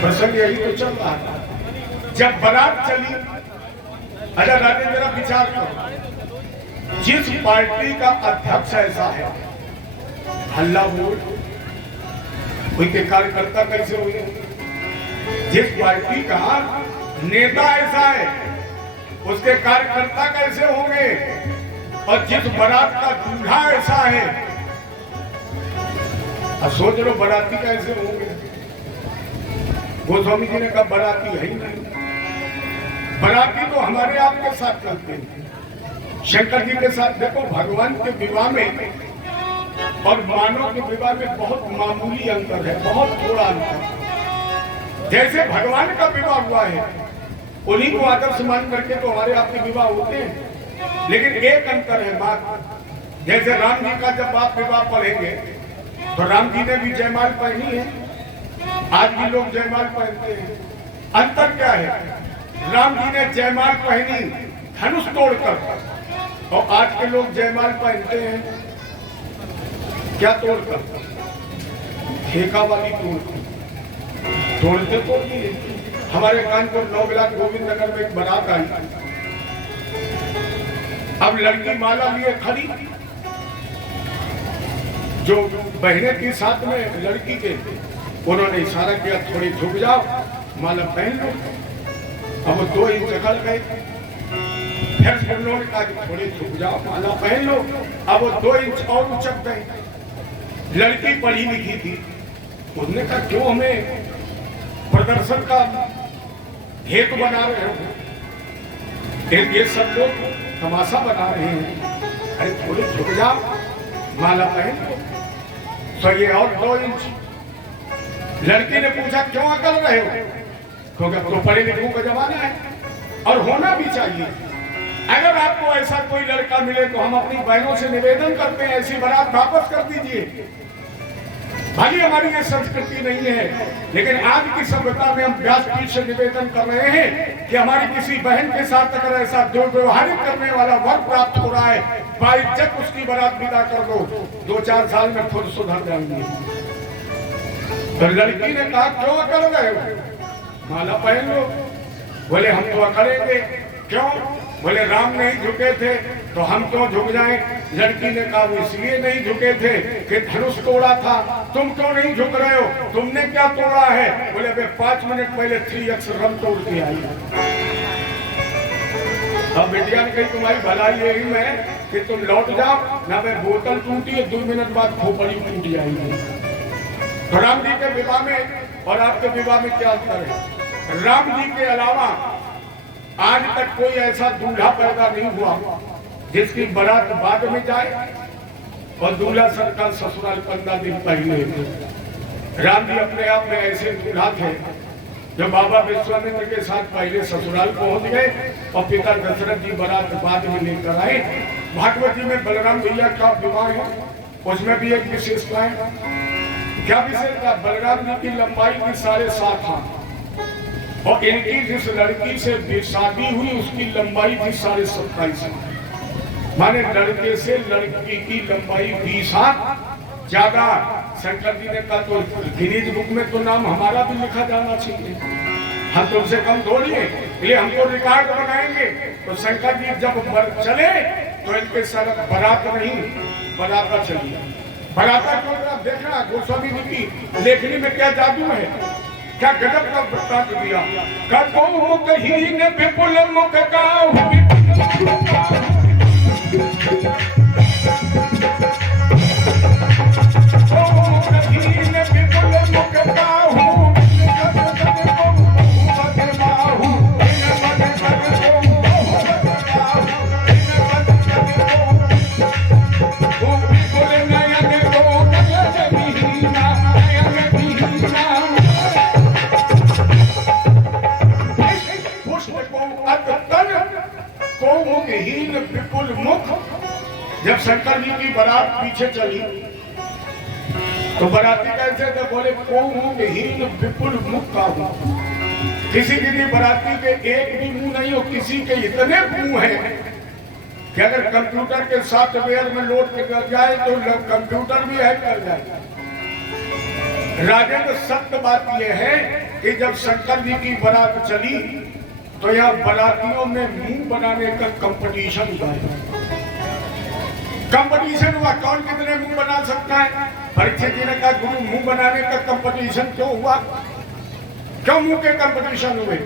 प्रसंग यही तो चल रहा था। जब बारात चली, अरे राजे जरा विचार करो, जिस पार्टी का अध्यक्ष ऐसा है, हल्ला बोल, उनके कार्यकर्ता कैसे होंगे? जिस पार्टी का नेता ऐसा है, उसके कार्यकर्ता कैसे होंगे? और जिस बारात का दूल्हा ऐसा है, अब सोच लो बाराती कैसे होंगे? गोस्वामी जी ने कहा बाराती है ही नहीं। बाराती तो हमारे आपके साथ चलते हैं, शंकर जी के साथ। देखो, भगवान के विवाह में और मानव के विवाह में बहुत मामूली अंतर है, बहुत थोड़ा अंतर। जैसे भगवान का विवाह हुआ है, उन्हीं को आदर्श मान करके तो हमारे आपके विवाह होते हैं। लेकिन एक अंतर है बात, जैसे राम जी का जब आप विवाह पढ़ेंगे तो राम जी ने भी जयमाल पहनी है, आज भी लोग जयमाल पहनते हैं। अंतर क्या है? राम जी ने जयमाल पहनी धनुष तोड़कर, और आज के लोग जयमाल पहनते हैं क्या तोड़कर? ठेका वाली तोड़ते तो नहीं। हमारे कानपुर 9 ब्लॉक गोविंद नगर में एक बारात आई। अब लड़की माला लिए खड़ी, जो बहने के साथ में लड़की के, उन्होंने इशारा किया थोड़ी झुक जाओ, माला पहन लो। अब वो 2 इंच चढ़ गए। फिर उन्होंने कहा कि थोड़ी झुक जाओ, माला पहन लो। अब वो 2 इंच और उचक गए। लड़की पढ़ी लिखी थी, उसने कहा क्यों हमें प्रदर्शन का हेतु बना रहे हो? ये सब लोग तमाशा बना रहे हैं। अरे थोड़ी झुक जाओ, माला पहन लो। तो ये और 2 इंच। लड़की ने पूछा क्यों कर रहे हो? क्योंकि तो पढ़े लिखों का जमाना है और होना भी चाहिए। अगर आपको ऐसा कोई लड़का मिले तो हम अपनी बहनों से निवेदन करते हैं ऐसी बारात वापस कर दीजिए। भले हमारी ये संस्कृति नहीं है, लेकिन आज की सभ्यता में हम व्यासपीठ से निवेदन कर रहे हैं कि हमारी किसी बहन के साथ अगर ऐसा दुर्व्यवहारिक करने वाला वर प्राप्त हो रहा है, बाइज्जत उसकी बारात विदा कर दो, 2-4 साल में खुद सुधर जाएंगे। तो लड़की ने कहा क्यों कर रहे हो? माला पहन लो। बोले हम तो करेंगे। क्यों? बोले राम नहीं झुके थे तो हम क्यों झुक जाएं? लड़की ने कहा वो इसलिए नहीं झुके थे कि धनुष तोड़ा था, तुम क्यों नहीं झुक रहे हो? तुमने क्या तोड़ा है? बोले वे 5 मिनट पहले 3x रम तोड़ के आई। अब बेटिया ने कही तुम्हारी भलाई यही में कि तुम लौट जाओ ना, मैं बोतल टूटी है 2 मिनट बाद खोपड़ी टूट जाएगी। तो राम जी के विवाह में और आपके विवाह में क्या अंतर है? राम जी के अलावा आज तक कोई ऐसा दूल्हा पैदा नहीं हुआ जिसकी बारात बाद में जाए और दूल्हा सरकार ससुराल 15 दिन पहले। राम जी अपने आप में ऐसे दूल्हा थे जो बाबा विश्वामित्र के साथ पहले ससुराल पहुंच गए और पिता दशरथ जी बारात बाद में लेकर आए। भागवत जी में बलराम भैया का विवाह है, उसमें भी एक विशेषता है। क्या विशेष था? बलराम जी की लंबाई थी 7.5 हाथ और इनकी जिस लड़की से शादी हुई उसकी लंबाई थी 27.5 हाथ। माने लड़के से लड़की की लंबाई 20 हाथ ज्यादा। शंकर जी ने कहा तो गिनीज बुक में तो नाम हमारा भी लिखा जाना चाहिए, हम तुमसे कम थोड़ी है, इसलिए हमको रिकॉर्ड बनाएंगे। तो शंकर जी जब चले तो इनके सर बारात नहीं बराता चली। बराता क्यों? आप देखना गोस्वामी जी की लेखनी में क्या जादू है, क्या गजब का वृत्तांत दिया। कको मुख ही ने विपुल मुख काहू विपुल मुख। जब शंकर जी की बारात पीछे चली तो बाराती कैसे थे? बोले कोहीन विपुल मुख का हूं। किसी किसी बाराती के एक भी मुंह नहीं हो, किसी के इतने मुंह हैं कि अगर कंप्यूटर के सॉफ्टवेयर में लोड कर जाए तो कंप्यूटर भी हैक कर जाए। राजेंद्र, सत्य बात यह है कि जब शंकर जी की बारात चली तो यहाँ बारातियों में मुंह बनाने का कंपटीशन हुआ। कंपटीशन हुआ, कौन कितने मुंह बना सकता है। परीक्षित जी ने कहा गुरु मुंह बनाने का कंपटीशन क्यों हुआ? क्यों मुंह के कंपटीशन हुए?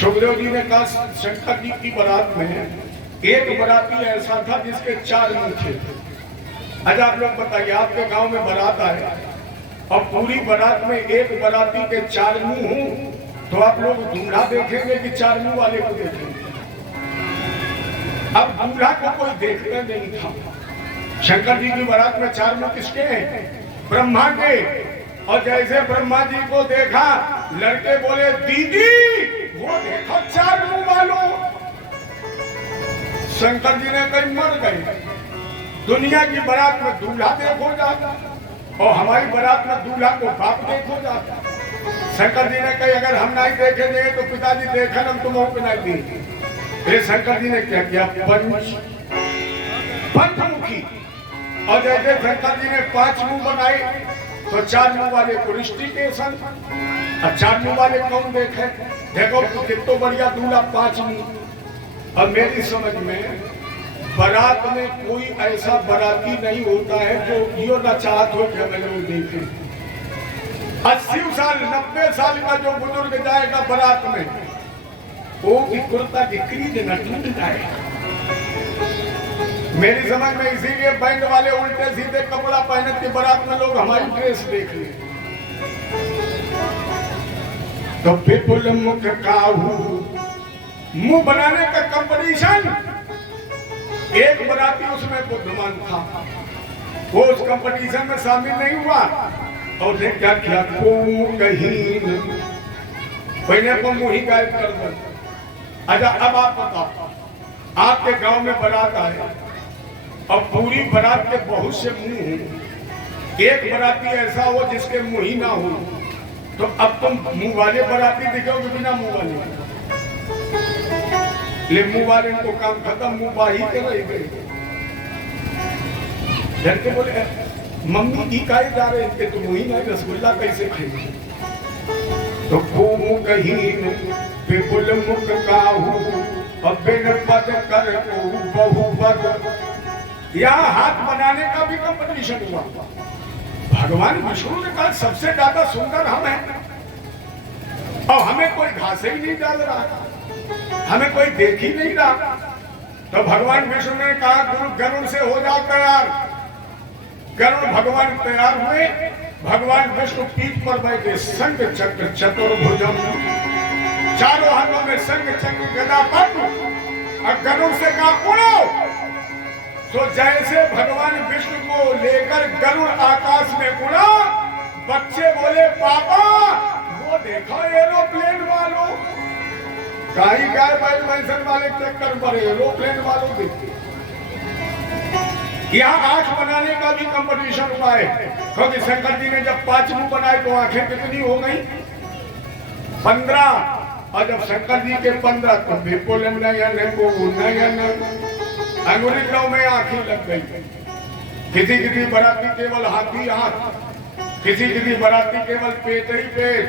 सुखदेव जी ने कहा शंकर जी की बारात में एक बाराती ऐसा था जिसके 4 मुंह थे। अच्छा आप लोग बताइए, आपके गांव में बारात आए और पूरी बारात में एक बाराती के 4 मुंह हों तो आप लोग दूल्हा देखेंगे कि 4 मुंह वाले को देखेंगे? अब दूल्हा को कोई देखता नहीं था। शंकर जी की बारात में 4 मुंह किसके हैं? ब्रह्मा के। और जैसे ब्रह्मा जी को देखा लड़के बोले दीदी वो देखो 4 मुंह वालों। शंकर जी ने कहीं मर गए। दुनिया की बारात में दूल्हा देखो जाता और हमारी बारात में दूल्हा को बाप देखो जाता। शंकर जी ने कही अगर हम नहीं देखेंगे तो पिताजी देखन हम तुम पे नहीं देंगे। फिर शंकर जी ने क्या किया? पंचमुखी। और जैसे शंकर जी ने 5 मुंह बनाए तो 4 मुंह वाले को ऋषिकेशन और 4 मुंह वाले कौन देखे? देखो कितना बढ़िया दूल्हा 5 मुंह। और मेरी समझ में बारात में कोई ऐसा बाराती नहीं होता है जो यो न चाहत हो कि हमें लोग देखें। 80 साल 90 साल का जो बुजुर्ग जाएगा बारात में वो की कुर्ता की क्रीज न टूट जाए। मेरी समझ में इसीलिए बैंड वाले उल्टे सीधे कपड़ा पहने के बारात में लोग हमारी ड्रेस देख ले। तो विपुल मुख काहू, मुंह बनाने का कंपटीशन। एक बाराती उसमें बुद्धिमान था, वो उस कंपटीशन में शामिल नहीं हुआ और ने क्या किया? कहीं पहले को मुंह ही गायब कर दो। अच्छा अब आप बताओ, आपके गांव में बारात आए और पूरी बारात के बहुत से मुंह हो, एक बाराती ऐसा हो जिसके मुंह ही ना हो, तो अब तुम मुंह वाले बाराती दिखोगे बिना मुंह वाले? ले मुंह वाले को काम खत्म, मुंह बाही के रह गए। लड़के बोले मम्मी की काहे जा रहे थे तुम ही नहीं रसगुल्ला कैसे खाएंगे? तो मुंह कहीं विपुल मुख काहू और बिन पद कर बहु पद। यहाँ हाथ बनाने का भी कंपटीशन हुआ। भगवान विष्णु ने कहा सबसे ज्यादा सुंदर हम हैं और हमें कोई घास ही नहीं डाल रहा, हमें कोई देख ही नहीं रहा। तो भगवान विष्णु ने कहा गुरु गरुड़ से हो जाओ तैयार। गरुड़ भगवान तैयार हुए। भगवान विष्णु पीठ पर बैठे, संग चक्र चतुर्भुजम, चारों हाथों में संग चक्र गदा पद्म, और गरुड़ से कहा उड़ो। तो जैसे भगवान विष्णु को लेकर गरुड़ आकाश में उड़ा, बच्चे बोले पापा वो देखो एरोप्लेन वालों। गाय गाय बैल मैंसन वाले ट्रैक्टर पर एरोप्लेन वालों देखते। यहाँ आंख बनाने का भी कंपटीशन हुआ है, क्योंकि शंकर जी ने जब 5 मुंह बनाए तो आंखें कितनी हो गई? 15। और जब शंकर जी के 15 तो बिल्कुल नयन को नयन अंगुली लौ में आंखें लग गई। किसी बराती केवल हाथी हाथ, किसी बराती केवल पेट ही पेट,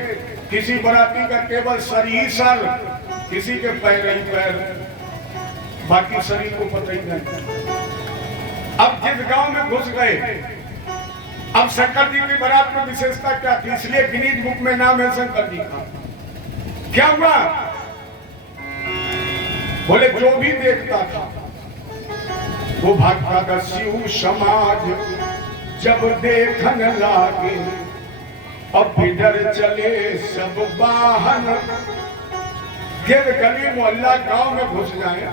किसी बराती का केवल सर ही सर, किसी के पैर ही पैर, बाकी शरीर को पता ही नहीं। अब जिस गांव में घुस गए, अब शंकर जी की बारात में विशेषता क्या थी? इसलिए गिनीज बुक में नाम है शंकर जी का। क्या हुआ? बोले जो भी देखता था वो भागता था। शिव समाज जब देखन लागे, अब इधर चले सब वाहन। जब गली मोहल्ला गांव में घुस जाए,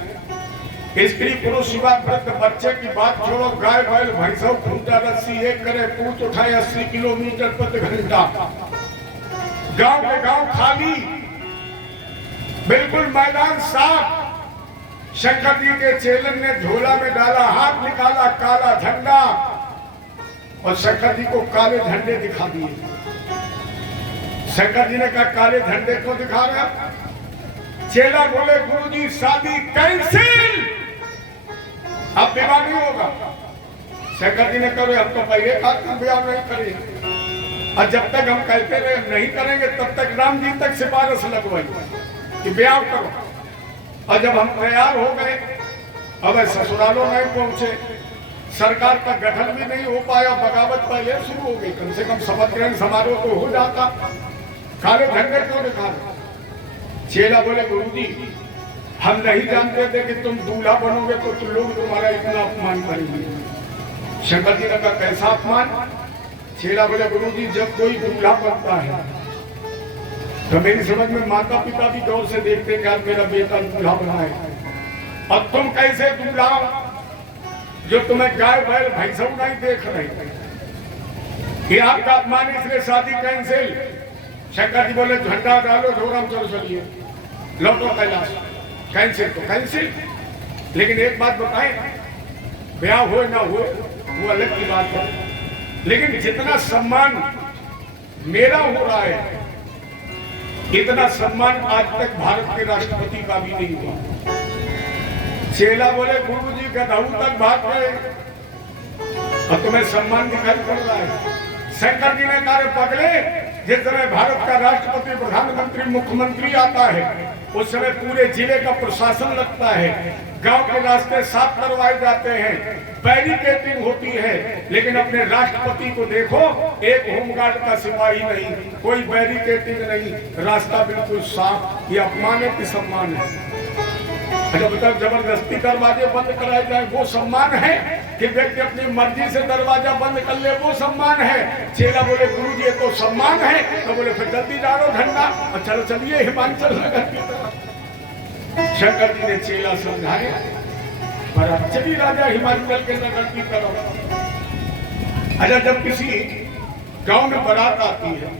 स्त्री पुरुष युवा वृद्ध बच्चे की बात छोड़ो, गाय बैल भैंसों खूंटा रस्सी एक करे पूछ उठाए 80 किलोमीटर प्रति घंटा। गांव के गांव खाली, बिल्कुल मैदान साफ। शंकर जी के चेलन ने झोला में डाला, हाथ निकाला, काला झंडा, और शंकर जी को काले झंडे दिखा दिए। शंकर जी ने कहा काले झंडे क्यों दिखा रहा? चेला बोले गुरुजी शादी कैंसिल, अब विवाह नहीं होगा। शंकर जी ने कहा हम तो पहले कहा विवाह नहीं करेंगे, और जब तक हम कहते रहे नहीं करेंगे तब तक राम जी तक सिफारिश लगवाई कि ब्याह करो। और जब हम तैयार हो गए, अब ससुरालों नहीं पहुंचे, सरकार का गठन भी नहीं हो पाया, बगावत पहले शुरू हो गई। कम से कम शपथ ग्रहण समारोह तो हो जाता। काले झंडे क्यों दिखा रहे? चेला बोले गुरुजी हम नहीं जानते थे कि तुम दूल्हा बनोगे तो तुम लोग तुम्हारा इतना अपमान करेंगे। शंकर जी ने कहा कैसा अपमान? चेला बोले गुरुजी जब कोई दूल्हा बनता है तो मेरी समझ में माता पिता भी गौर से देखते हैं कि मेरा बेटा दूल्हा बना है, और तुम कैसे दूल्हा जो तुम्हें गाय बैल भैंसों नहीं देख रहे? ये आपका अपमान, इसलिए शादी कैंसिल। शंकर जी बोले झंडा डालो, झोरम चलो चलिए, लौटो कैलाश। कैंसिल तो कैंसिल, लेकिन एक बात बताएं, ब्याह हो ना हो वो अलग की बात है, लेकिन जितना सम्मान मेरा हो रहा है इतना सम्मान आज तक भारत के राष्ट्रपति का भी नहीं हुआ। चेला बोले गुरुजी गधऊ तक भाग गए और तुम्हें सम्मान दिखाई पड़ रहा है। शंकर जी ने कहा पगले, जिस समय भारत का राष्ट्रपति प्रधानमंत्री मुख्यमंत्री आता है उस समय पूरे जिले का प्रशासन लगता है, गांव के रास्ते साफ करवाए जाते हैं, बैरिकेडिंग होती है, लेकिन अपने राष्ट्रपति को देखो, एक होमगार्ड का सिपाही नहीं, कोई बैरिकेडिंग नहीं, रास्ता बिल्कुल साफ। ये अपमान है कि सम्मान है? जब तक जबरदस्ती दरवाजे बंद कराए जाए वो सम्मान है कि व्यक्ति अपनी मर्जी से दरवाजा बंद कर ले वो सम्मान है? चेला बोले गुरुजी ये तो सम्मान है। तो बोले फिर जल्दी डालो झंडा और चलो चलिए हिमाचल नगर की तरफ। शंकर जी ने चेला समझाए पर चली राजा हिमाचल के नगर की तरफ। अच्छा जब किसी गांव में बारात आती है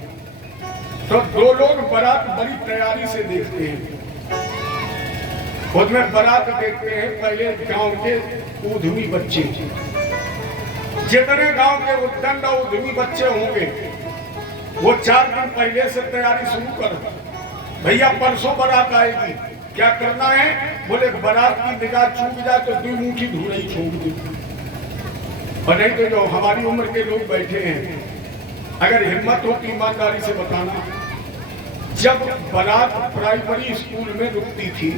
तो दो लोग बारात बड़ी तैयारी से देखते हैं। उसमें बारात देखते हैं पहले गांव के उद्यमी बच्चे, जितने गांव के उद्दंड और उद्यमी बच्चे होंगे वो 4 दिन पहले से तैयारी शुरू कर, भैया परसों बारात आएगी, क्या करना है? बोले बारात की निगाह चूक जाए तो 2 मुट्ठी धूल छोड़ दी। और नहीं तो जो हमारी उम्र के लोग बैठे हैं, अगर हिम्मत हो तो ईमानदारी से बताना, जब बारात प्राइमरी स्कूल में रुकती थी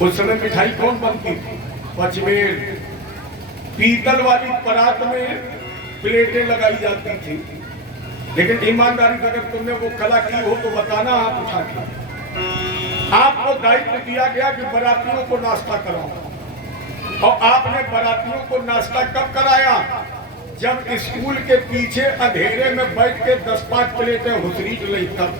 उस समय मिठाई कौन बनती थी? पचमेल, पीतल वाली परात में प्लेटें लगाई जाती थी। लेकिन ईमानदारी से अगर तुमने वो कला की हो तो बताना, आप उठा के। आपको दायित्व दिया गया कि बारातियों को नाश्ता कराओ, और आपने बारातियों को नाश्ता कब कराया? जब स्कूल के पीछे अंधेरे में बैठ के 10-5 प्लेटें हुसरीट ली तब।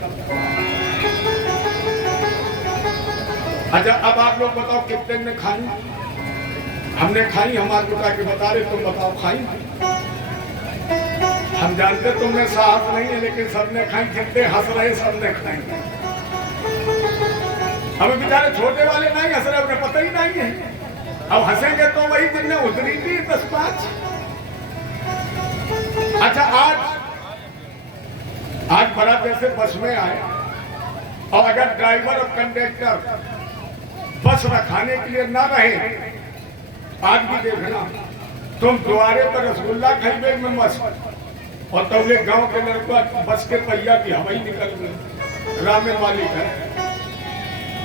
अच्छा अब आप लोग बताओ कितने ने खाई? हमने खाई, हमारे उठा के बता रहे, तुम बताओ खाई? हम जानते तुमने साहस नहीं है, लेकिन सबने खाई, जितने हंस रहे सबने खाई। हमें बेचारे छोटे वाले नहीं हंस रहे, उन्हें पता ही नहीं है। अब हंसेंगे तो वही जिनने उतरी थी 10-5। अच्छा आज बारात जैसे बस में आए और अगर ड्राइवर और कंडक्टर बस रखाने के लिए ना रहे, आज भी देखना तुम द्वारे पर रसगुल्ला खरीदे में मस्त और तबले गांव के लड़का बस के पहिया की हवाई निकल गए, राम मालिक है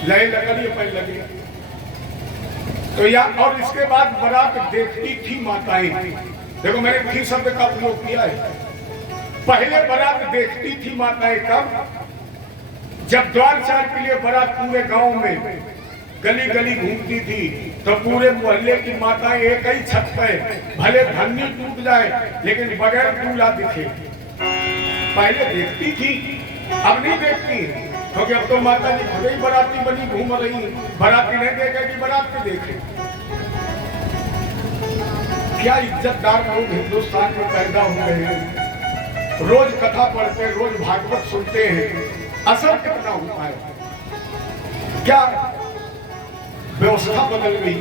लय लगड़ी पहले लगी तो या। और इसके बाद बारात देखती थी माताएं, देखो मैंने थी शब्द का प्रयोग किया है। पहले बारात देखती थी माताएं कब? जब द्वार चार के लिए बारात पूरे गांव में गली गली घूमती थी तो पूरे मोहल्ले की माताएं एक ही छत पे भले धन्नी टूट जाए लेकिन बगैर दूल्हा दिखे पहले देखती थी, अब नहीं देखती क्योंकि अब तो माता जी खुद ही बाराती बनी घूम रही, बाराती नहीं देखेगी बारात के देखे। क्या इज्जतदार लोग हिंदुस्तान में पैदा हो गए हैं, रोज कथा पढ़ते, रोज भागवत सुनते हैं, असर कितना होता है? क्या व्यवस्था बदल गई?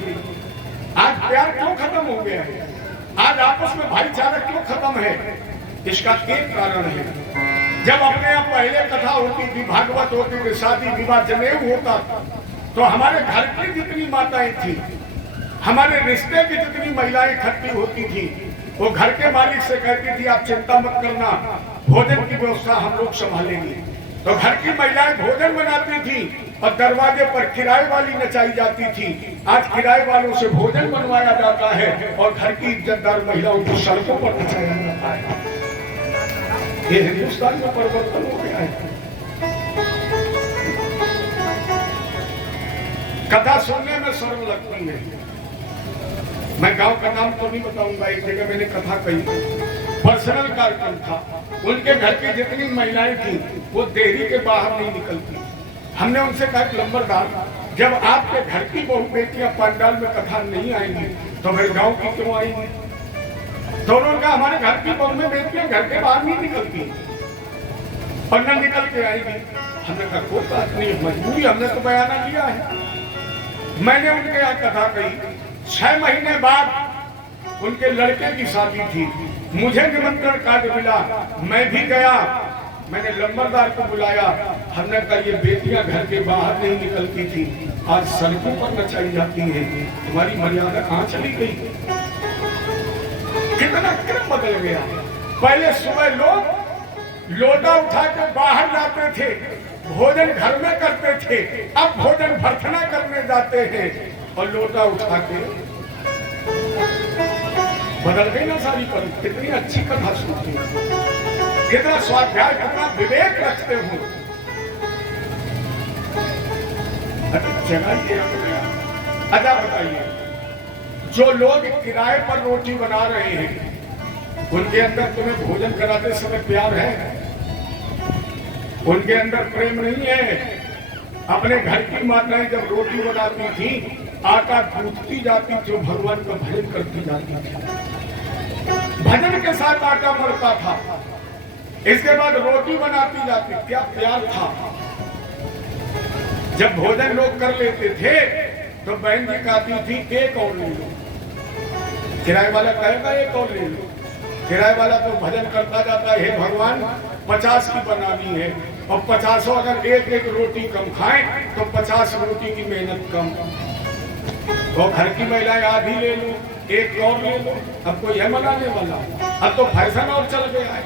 आज प्यार क्यों खत्म हो गया है? आज आपस में भाईचारा क्यों खत्म है? इसका एक कारण है, जब अपने यहाँ पहले कथा होती थी, भागवत होती थी, शादी विवाह जनेऊ होता तो हमारे घर की जितनी माताएं थी, हमारे रिश्ते की जितनी महिलाएं इकट्ठी होती थी, वो घर के मालिक से कहती थी आप चिंता मत करना, भोजन की व्यवस्था हम लोग संभालेंगे। तो घर की महिलाएं भोजन बनाती थी और दरवाजे पर किराए वाली नचाई जाती थी। आज किराए वालों से भोजन बनवाया जाता है और घर की इज्जतदार महिलाओं को सड़कों पर नचाया जाता है। ये हिंदुस्तान में परिवर्तन हो गया है। कथा सुनने में शर्म लगती है। मैं गांव का नाम तो नहीं बताऊंगा, एक जगह मैंने कथा कही, पर्सनल कार्यक्रम था, उनके घर की जितनी महिलाएं थी वो देहरी के बाहर नहीं निकलती। हमने उनसे कहा नंबरदार, जब आपके घर की बहु बेटियां पंडाल में कथा नहीं आएंगी तो मेरे गांव की क्यों आएंगी? तो उन्होंने कहा हमारे घर की बहु में बेटियां घर के बाहर नहीं निकलती और न निकल के आएगी। हमने कहा कोई बात नहीं, मजबूरी, हमने तो बयाना लिया है। मैंने उनके यहाँ कथा कही। 6 महीने बाद उनके लड़के की शादी थी, मुझे निमंत्रण कार्ड मिला, मैं भी गया। मैंने लंबरदार को बुलाया, हमने कहा ये बेटियां घर के बाहर नहीं निकलती थी, आज सड़कों पर नचाई जाती है, तुम्हारी मर्यादा कहाँ चली गई? कितना क्रम बदल गया। पहले सुबह लोग लोटा उठा कर बाहर जाते थे, भोजन घर में करते थे, अब भोजन भर्थना करने जाते हैं और लोटा उठा के बदल गई ना सारी पर। कितनी अच्छी कथा सुनती हो, कितना स्वाध्याय, कितना विवेक रखते हो। अच्छा बताइए, जो लोग किराए पर रोटी बना रहे हैं उनके अंदर तुम्हें भोजन कराते समय प्यार है? उनके अंदर प्रेम नहीं है? अपने घर की माताएं जब रोटी बनाती थी, आटा गूंथती जाती थी, भगवान का भजन करती जाती थी, भजन के साथ आटा मरता था, इसके बाद रोटी बनाती जाती। क्या प्यार था। जब भोजन लोग कर लेते थे तो बहन जी कहती थी एक और ले लो, किराए वाला कहेगा एक और ले लो। किराए वाला तो भजन करता जाता है, हे भगवान 50 की बनानी है और 50 अगर एक एक रोटी कम खाएं तो 50 रोटी की मेहनत कम। और घर की महिलाएं आधी ले लो, एक और ले लो, अब कोई है मनाने वाला? अब तो फैशन और चल गया है,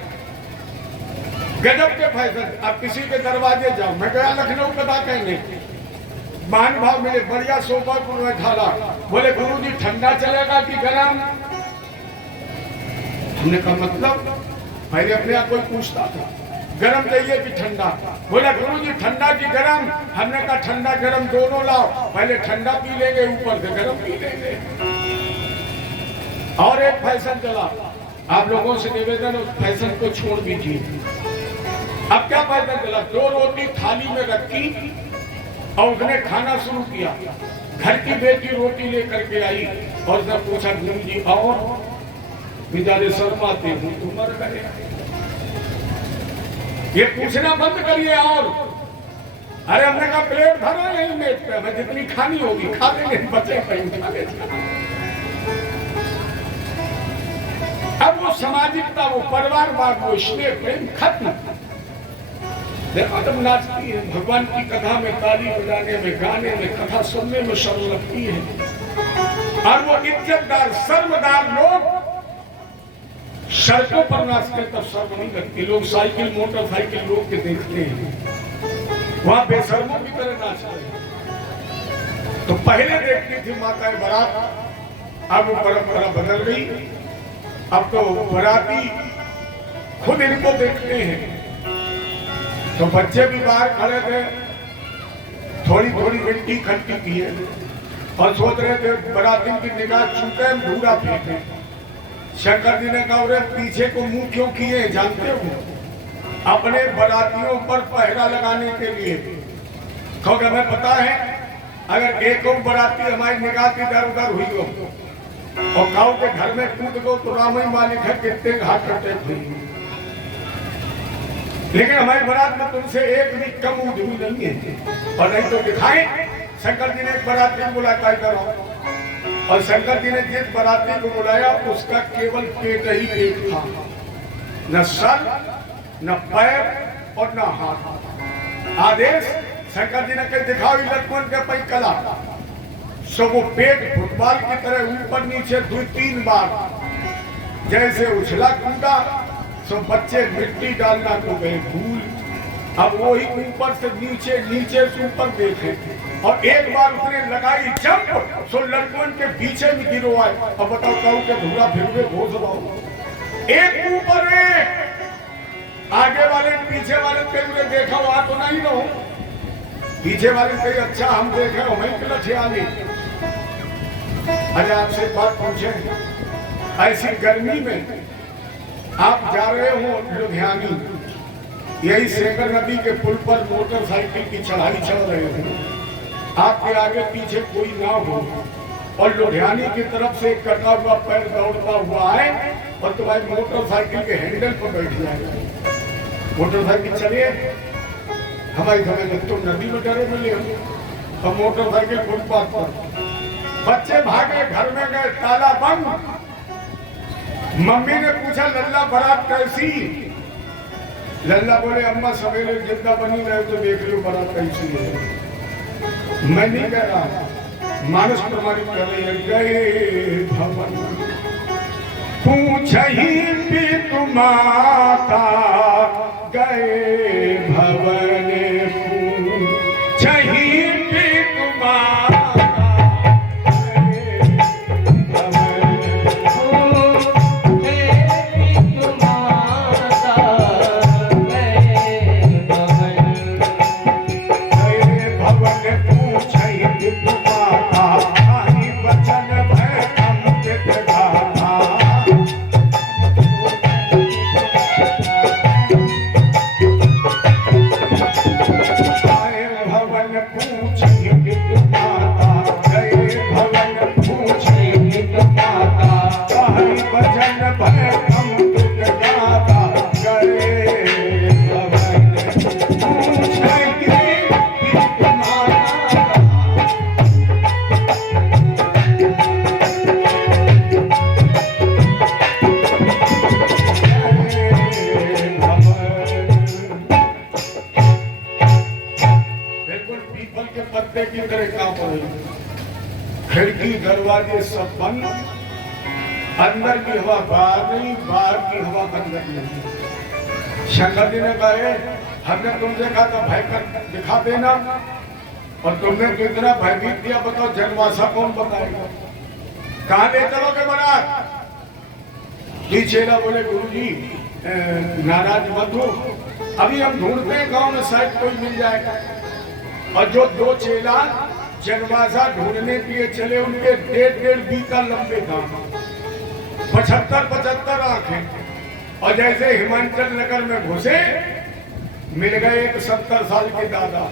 गजब के फैशन। अब किसी के दरवाजे जाओ, मैं गया लखनऊ कथा कहने, मान भाव मिले, बढ़िया सोफा में ढाला, बोले गुरुजी ठंडा चलेगा कि गरम? हमने कहा मतलब? पहले अपने आप कोई पूछता था गरम चाहिए कि ठंडा? बोला गुरुजी ठंडा की गरम? हमने कहा ठंडा गरम दोनों लाओ, पहले ठंडा पी लेंगे, ऊपर से गरम पी लेंगे। और एक फैशन चला, आप लोगों से निवेदन उस फैशन को छोड़ दीजिए। अब क्या फैशन चला? 2 रोटी थाली में रखी और उसने खाना शुरू किया। घर की बेटी रोटी लेकर के आई और उसने पूछा गुरुजी और? बेचारे शर्माते हूँ, तुम मर गए। ये पूछना बंद करिए। और अरे हमने कहा प्लेट भरो यही मेज पे, मैं जितनी खानी होगी खा लेंगे, बचे कहीं खा लेंगे। अब वो सामाजिकता, वो परिवारवाद, वो स्नेह प्रेम खत्म। देखो जब नाचती है, भगवान की कथा में ताली बजाने में, गाने में, कथा सुनने में शर्म लगती है। और वो इज्जतदार शर्मदार लोग सड़कों पर नाचते तब शर्म नहीं लगती। लोग साइकिल मोटरसाइकिल लोग के देखते हैं, वहां बेशर्मों की तरह नाचते हैं। तो पहले देखती थी माताएं बारात, अब वो परंपरा बदल गई। अब तो बाराती खुद इनको देखते हैं। तो बच्चे भी बाहर खड़े थे, थोड़ी थोड़ी मिट्टी इकट्ठी की है और सोच रहे थे बाराती की निगाह छूटे, धूड़ा फेंके। शंकर जी ने कहा, अरे पीछे को मुंह क्यों किए जानते हो? अपने बारातियों पर पहरा लगाने के लिए। क्योंकि हमें पता है अगर एक बाराती हमारी निगाह की इधर उधर हुई हो और गाँव के घर में कूद गो तो राम ही मालिक है कितने घाट कटे थे। लेकिन हमारी बारात में तुमसे एक भी कम हुई नहीं है। और नहीं तो दिखाएं, शंकर जी ने एक बाराती बुलाता करो, और शंकर जी ने जिस बाराती को बुलाया उसका केवल पेट ही पेट था, न सर, न पैर और न हाथ। आदेश शंकर जी ने कहीं दिखाओ लड़कों के पै कला। सो वो पेट फुटबॉल की तरह ऊपर नीचे 2-3 बार जैसे उछला कूदा, सो बच्चे मिट्टी डालना को गए भूल। अब वही ऊपर से नीचे, नीचे से ऊपर देखे और एक बार उसने लगाई जंप, सो लड़कों के पीछे भी गिरो आए। अब बताओ कहूँ के धूरा फिर गए घोष लगाओ, एक ऊपर एक, आगे वाले पीछे वाले तेरे देखा वहां तो नहीं रहो, पीछे वाले कहीं अच्छा हम देखे वहीं के लठियाली। अरे आपसे बात पूछे, ऐसी गर्मी में आप जा रहे हो लुधियानी, यही सेकर नदी के पुल पर मोटरसाइकिल की चढ़ाई चल रहे हो, आपके आगे पीछे कोई ना हो और लुधियानी की तरफ से कटा हुआ पैर दौड़ता हुआ आए और तुम्हारी मोटरसाइकिल के हैंडल पर बैठ जाए। मोटरसाइकिल चलिए, हमारी समझ में तुम नदी में डरे मिले हो और मोटरसाइकिल फुटपाथ पर। बच्चे भागे, घर में गए, ताला बंद। मम्मी ने पूछा लल्ला बारात कैसी? लल्ला बोले अम्मा सवेरे जिंदा बनी रहे तो देख लो बारात कैसी है। मैं नहीं कह रहा, मानस प्रमाणित कर रही है। गए भवन पूछही भी तुम्हारा, गए भवन पूछही भी तुम्हारा। खिड़की दरवाजे सब बंद, अंदर की हवा बाहर नहीं, बाहर की हवा अंदर नहीं। शंकर जी ने कहा हमने तुमसे कहा था भय कर दिखा देना और तुमने तो इतना भयभीत दिया, बताओ जनवासा कौन बताएगा? कहाँ ले चलोगे बारात? चेला बोले गुरुजी नाराज मत हो, अभी हम ढूंढते हैं गांव में शायद कोई मिल जाएगा। और जो 2 चेला जनवासा ढूंढने के लिए चले, उनके 1.5 बीता लंबे दांत, 75-75 आंखें, और जैसे हिमाचल नगर में घुसे मिल गए एक 70 साल के दादा।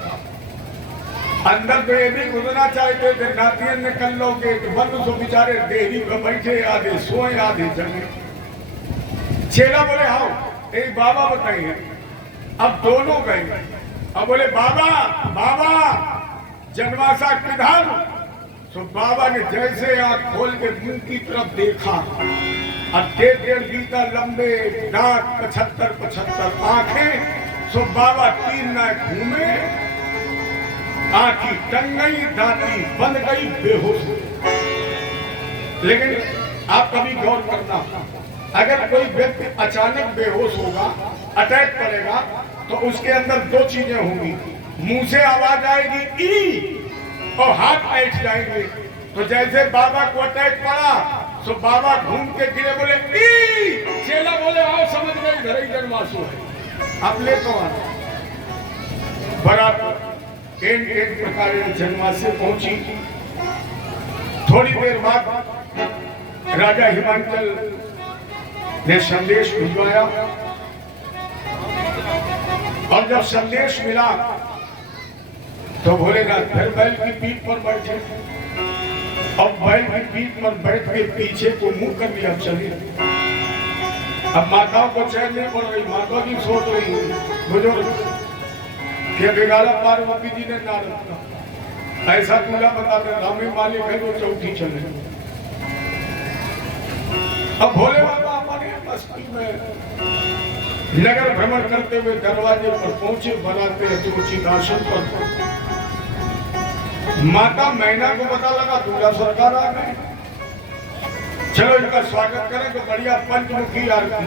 अंदर तो ये भी घुसना चाहते थे, नातियन ने कल लो गेट बंद, सो बेचारे देरी पर बैठे, आधे सोए आधे जगे। चेला बोले आओ एक बाबा बताइए। अब दोनों गए, अब बोले बाबा बाबा जनवासा किधर? तो बाबा ने जैसे आंख खोल के मुंह की तरफ देखा, और 1.5 मीटर लंबे दांत, 75 आंखें। सो बाबा तीन ना घूमे, आंखी टंग गई, दांती बंद गई, बेहोश हो गई। लेकिन आप कभी गौर करना, अगर कोई व्यक्ति अचानक बेहोश होगा, अटैक करेगा, तो उसके अंदर दो चीजें होंगी। मुंह से आवाज आएगी ई, और हाथ बैठ जाएंगे। तो जैसे बाबा को अटैक पड़ा, तो बाबा घूम के गिरे, बोले ई, चेला बोले आओ, समझ गए घर ही जनवासु है, अब ले तो आना। बराबर एक प्रकार जनवासी पहुंची। थोड़ी देर बाद राजा हिमांचल ने संदेश भिजवाया, और जब संदेश मिला तो भोलेनाथ फिर बैल की पीठ पर बैठे, और बैल की पीठ पर बैठ के पीछे को मुंह कर लिया चले। अब माताओं को चैन नहीं पड़ रही, माता भी सोच रही बुजुर्ग के बिगाड़ा पार्वती जी ने नारद का ऐसा पूरा बताते, रामी मालिक है वो चौथी चले। अब भोले बाबा हमारे मस्ती में नगर भ्रमण करते हुए दरवाजे पर पहुंचे, बनाते उचित आसन पर। माता मैना को पता लगा दूल्हा सरकार आ गए, चलो इनका स्वागत करें। तो बढ़िया पंचमुखी आरती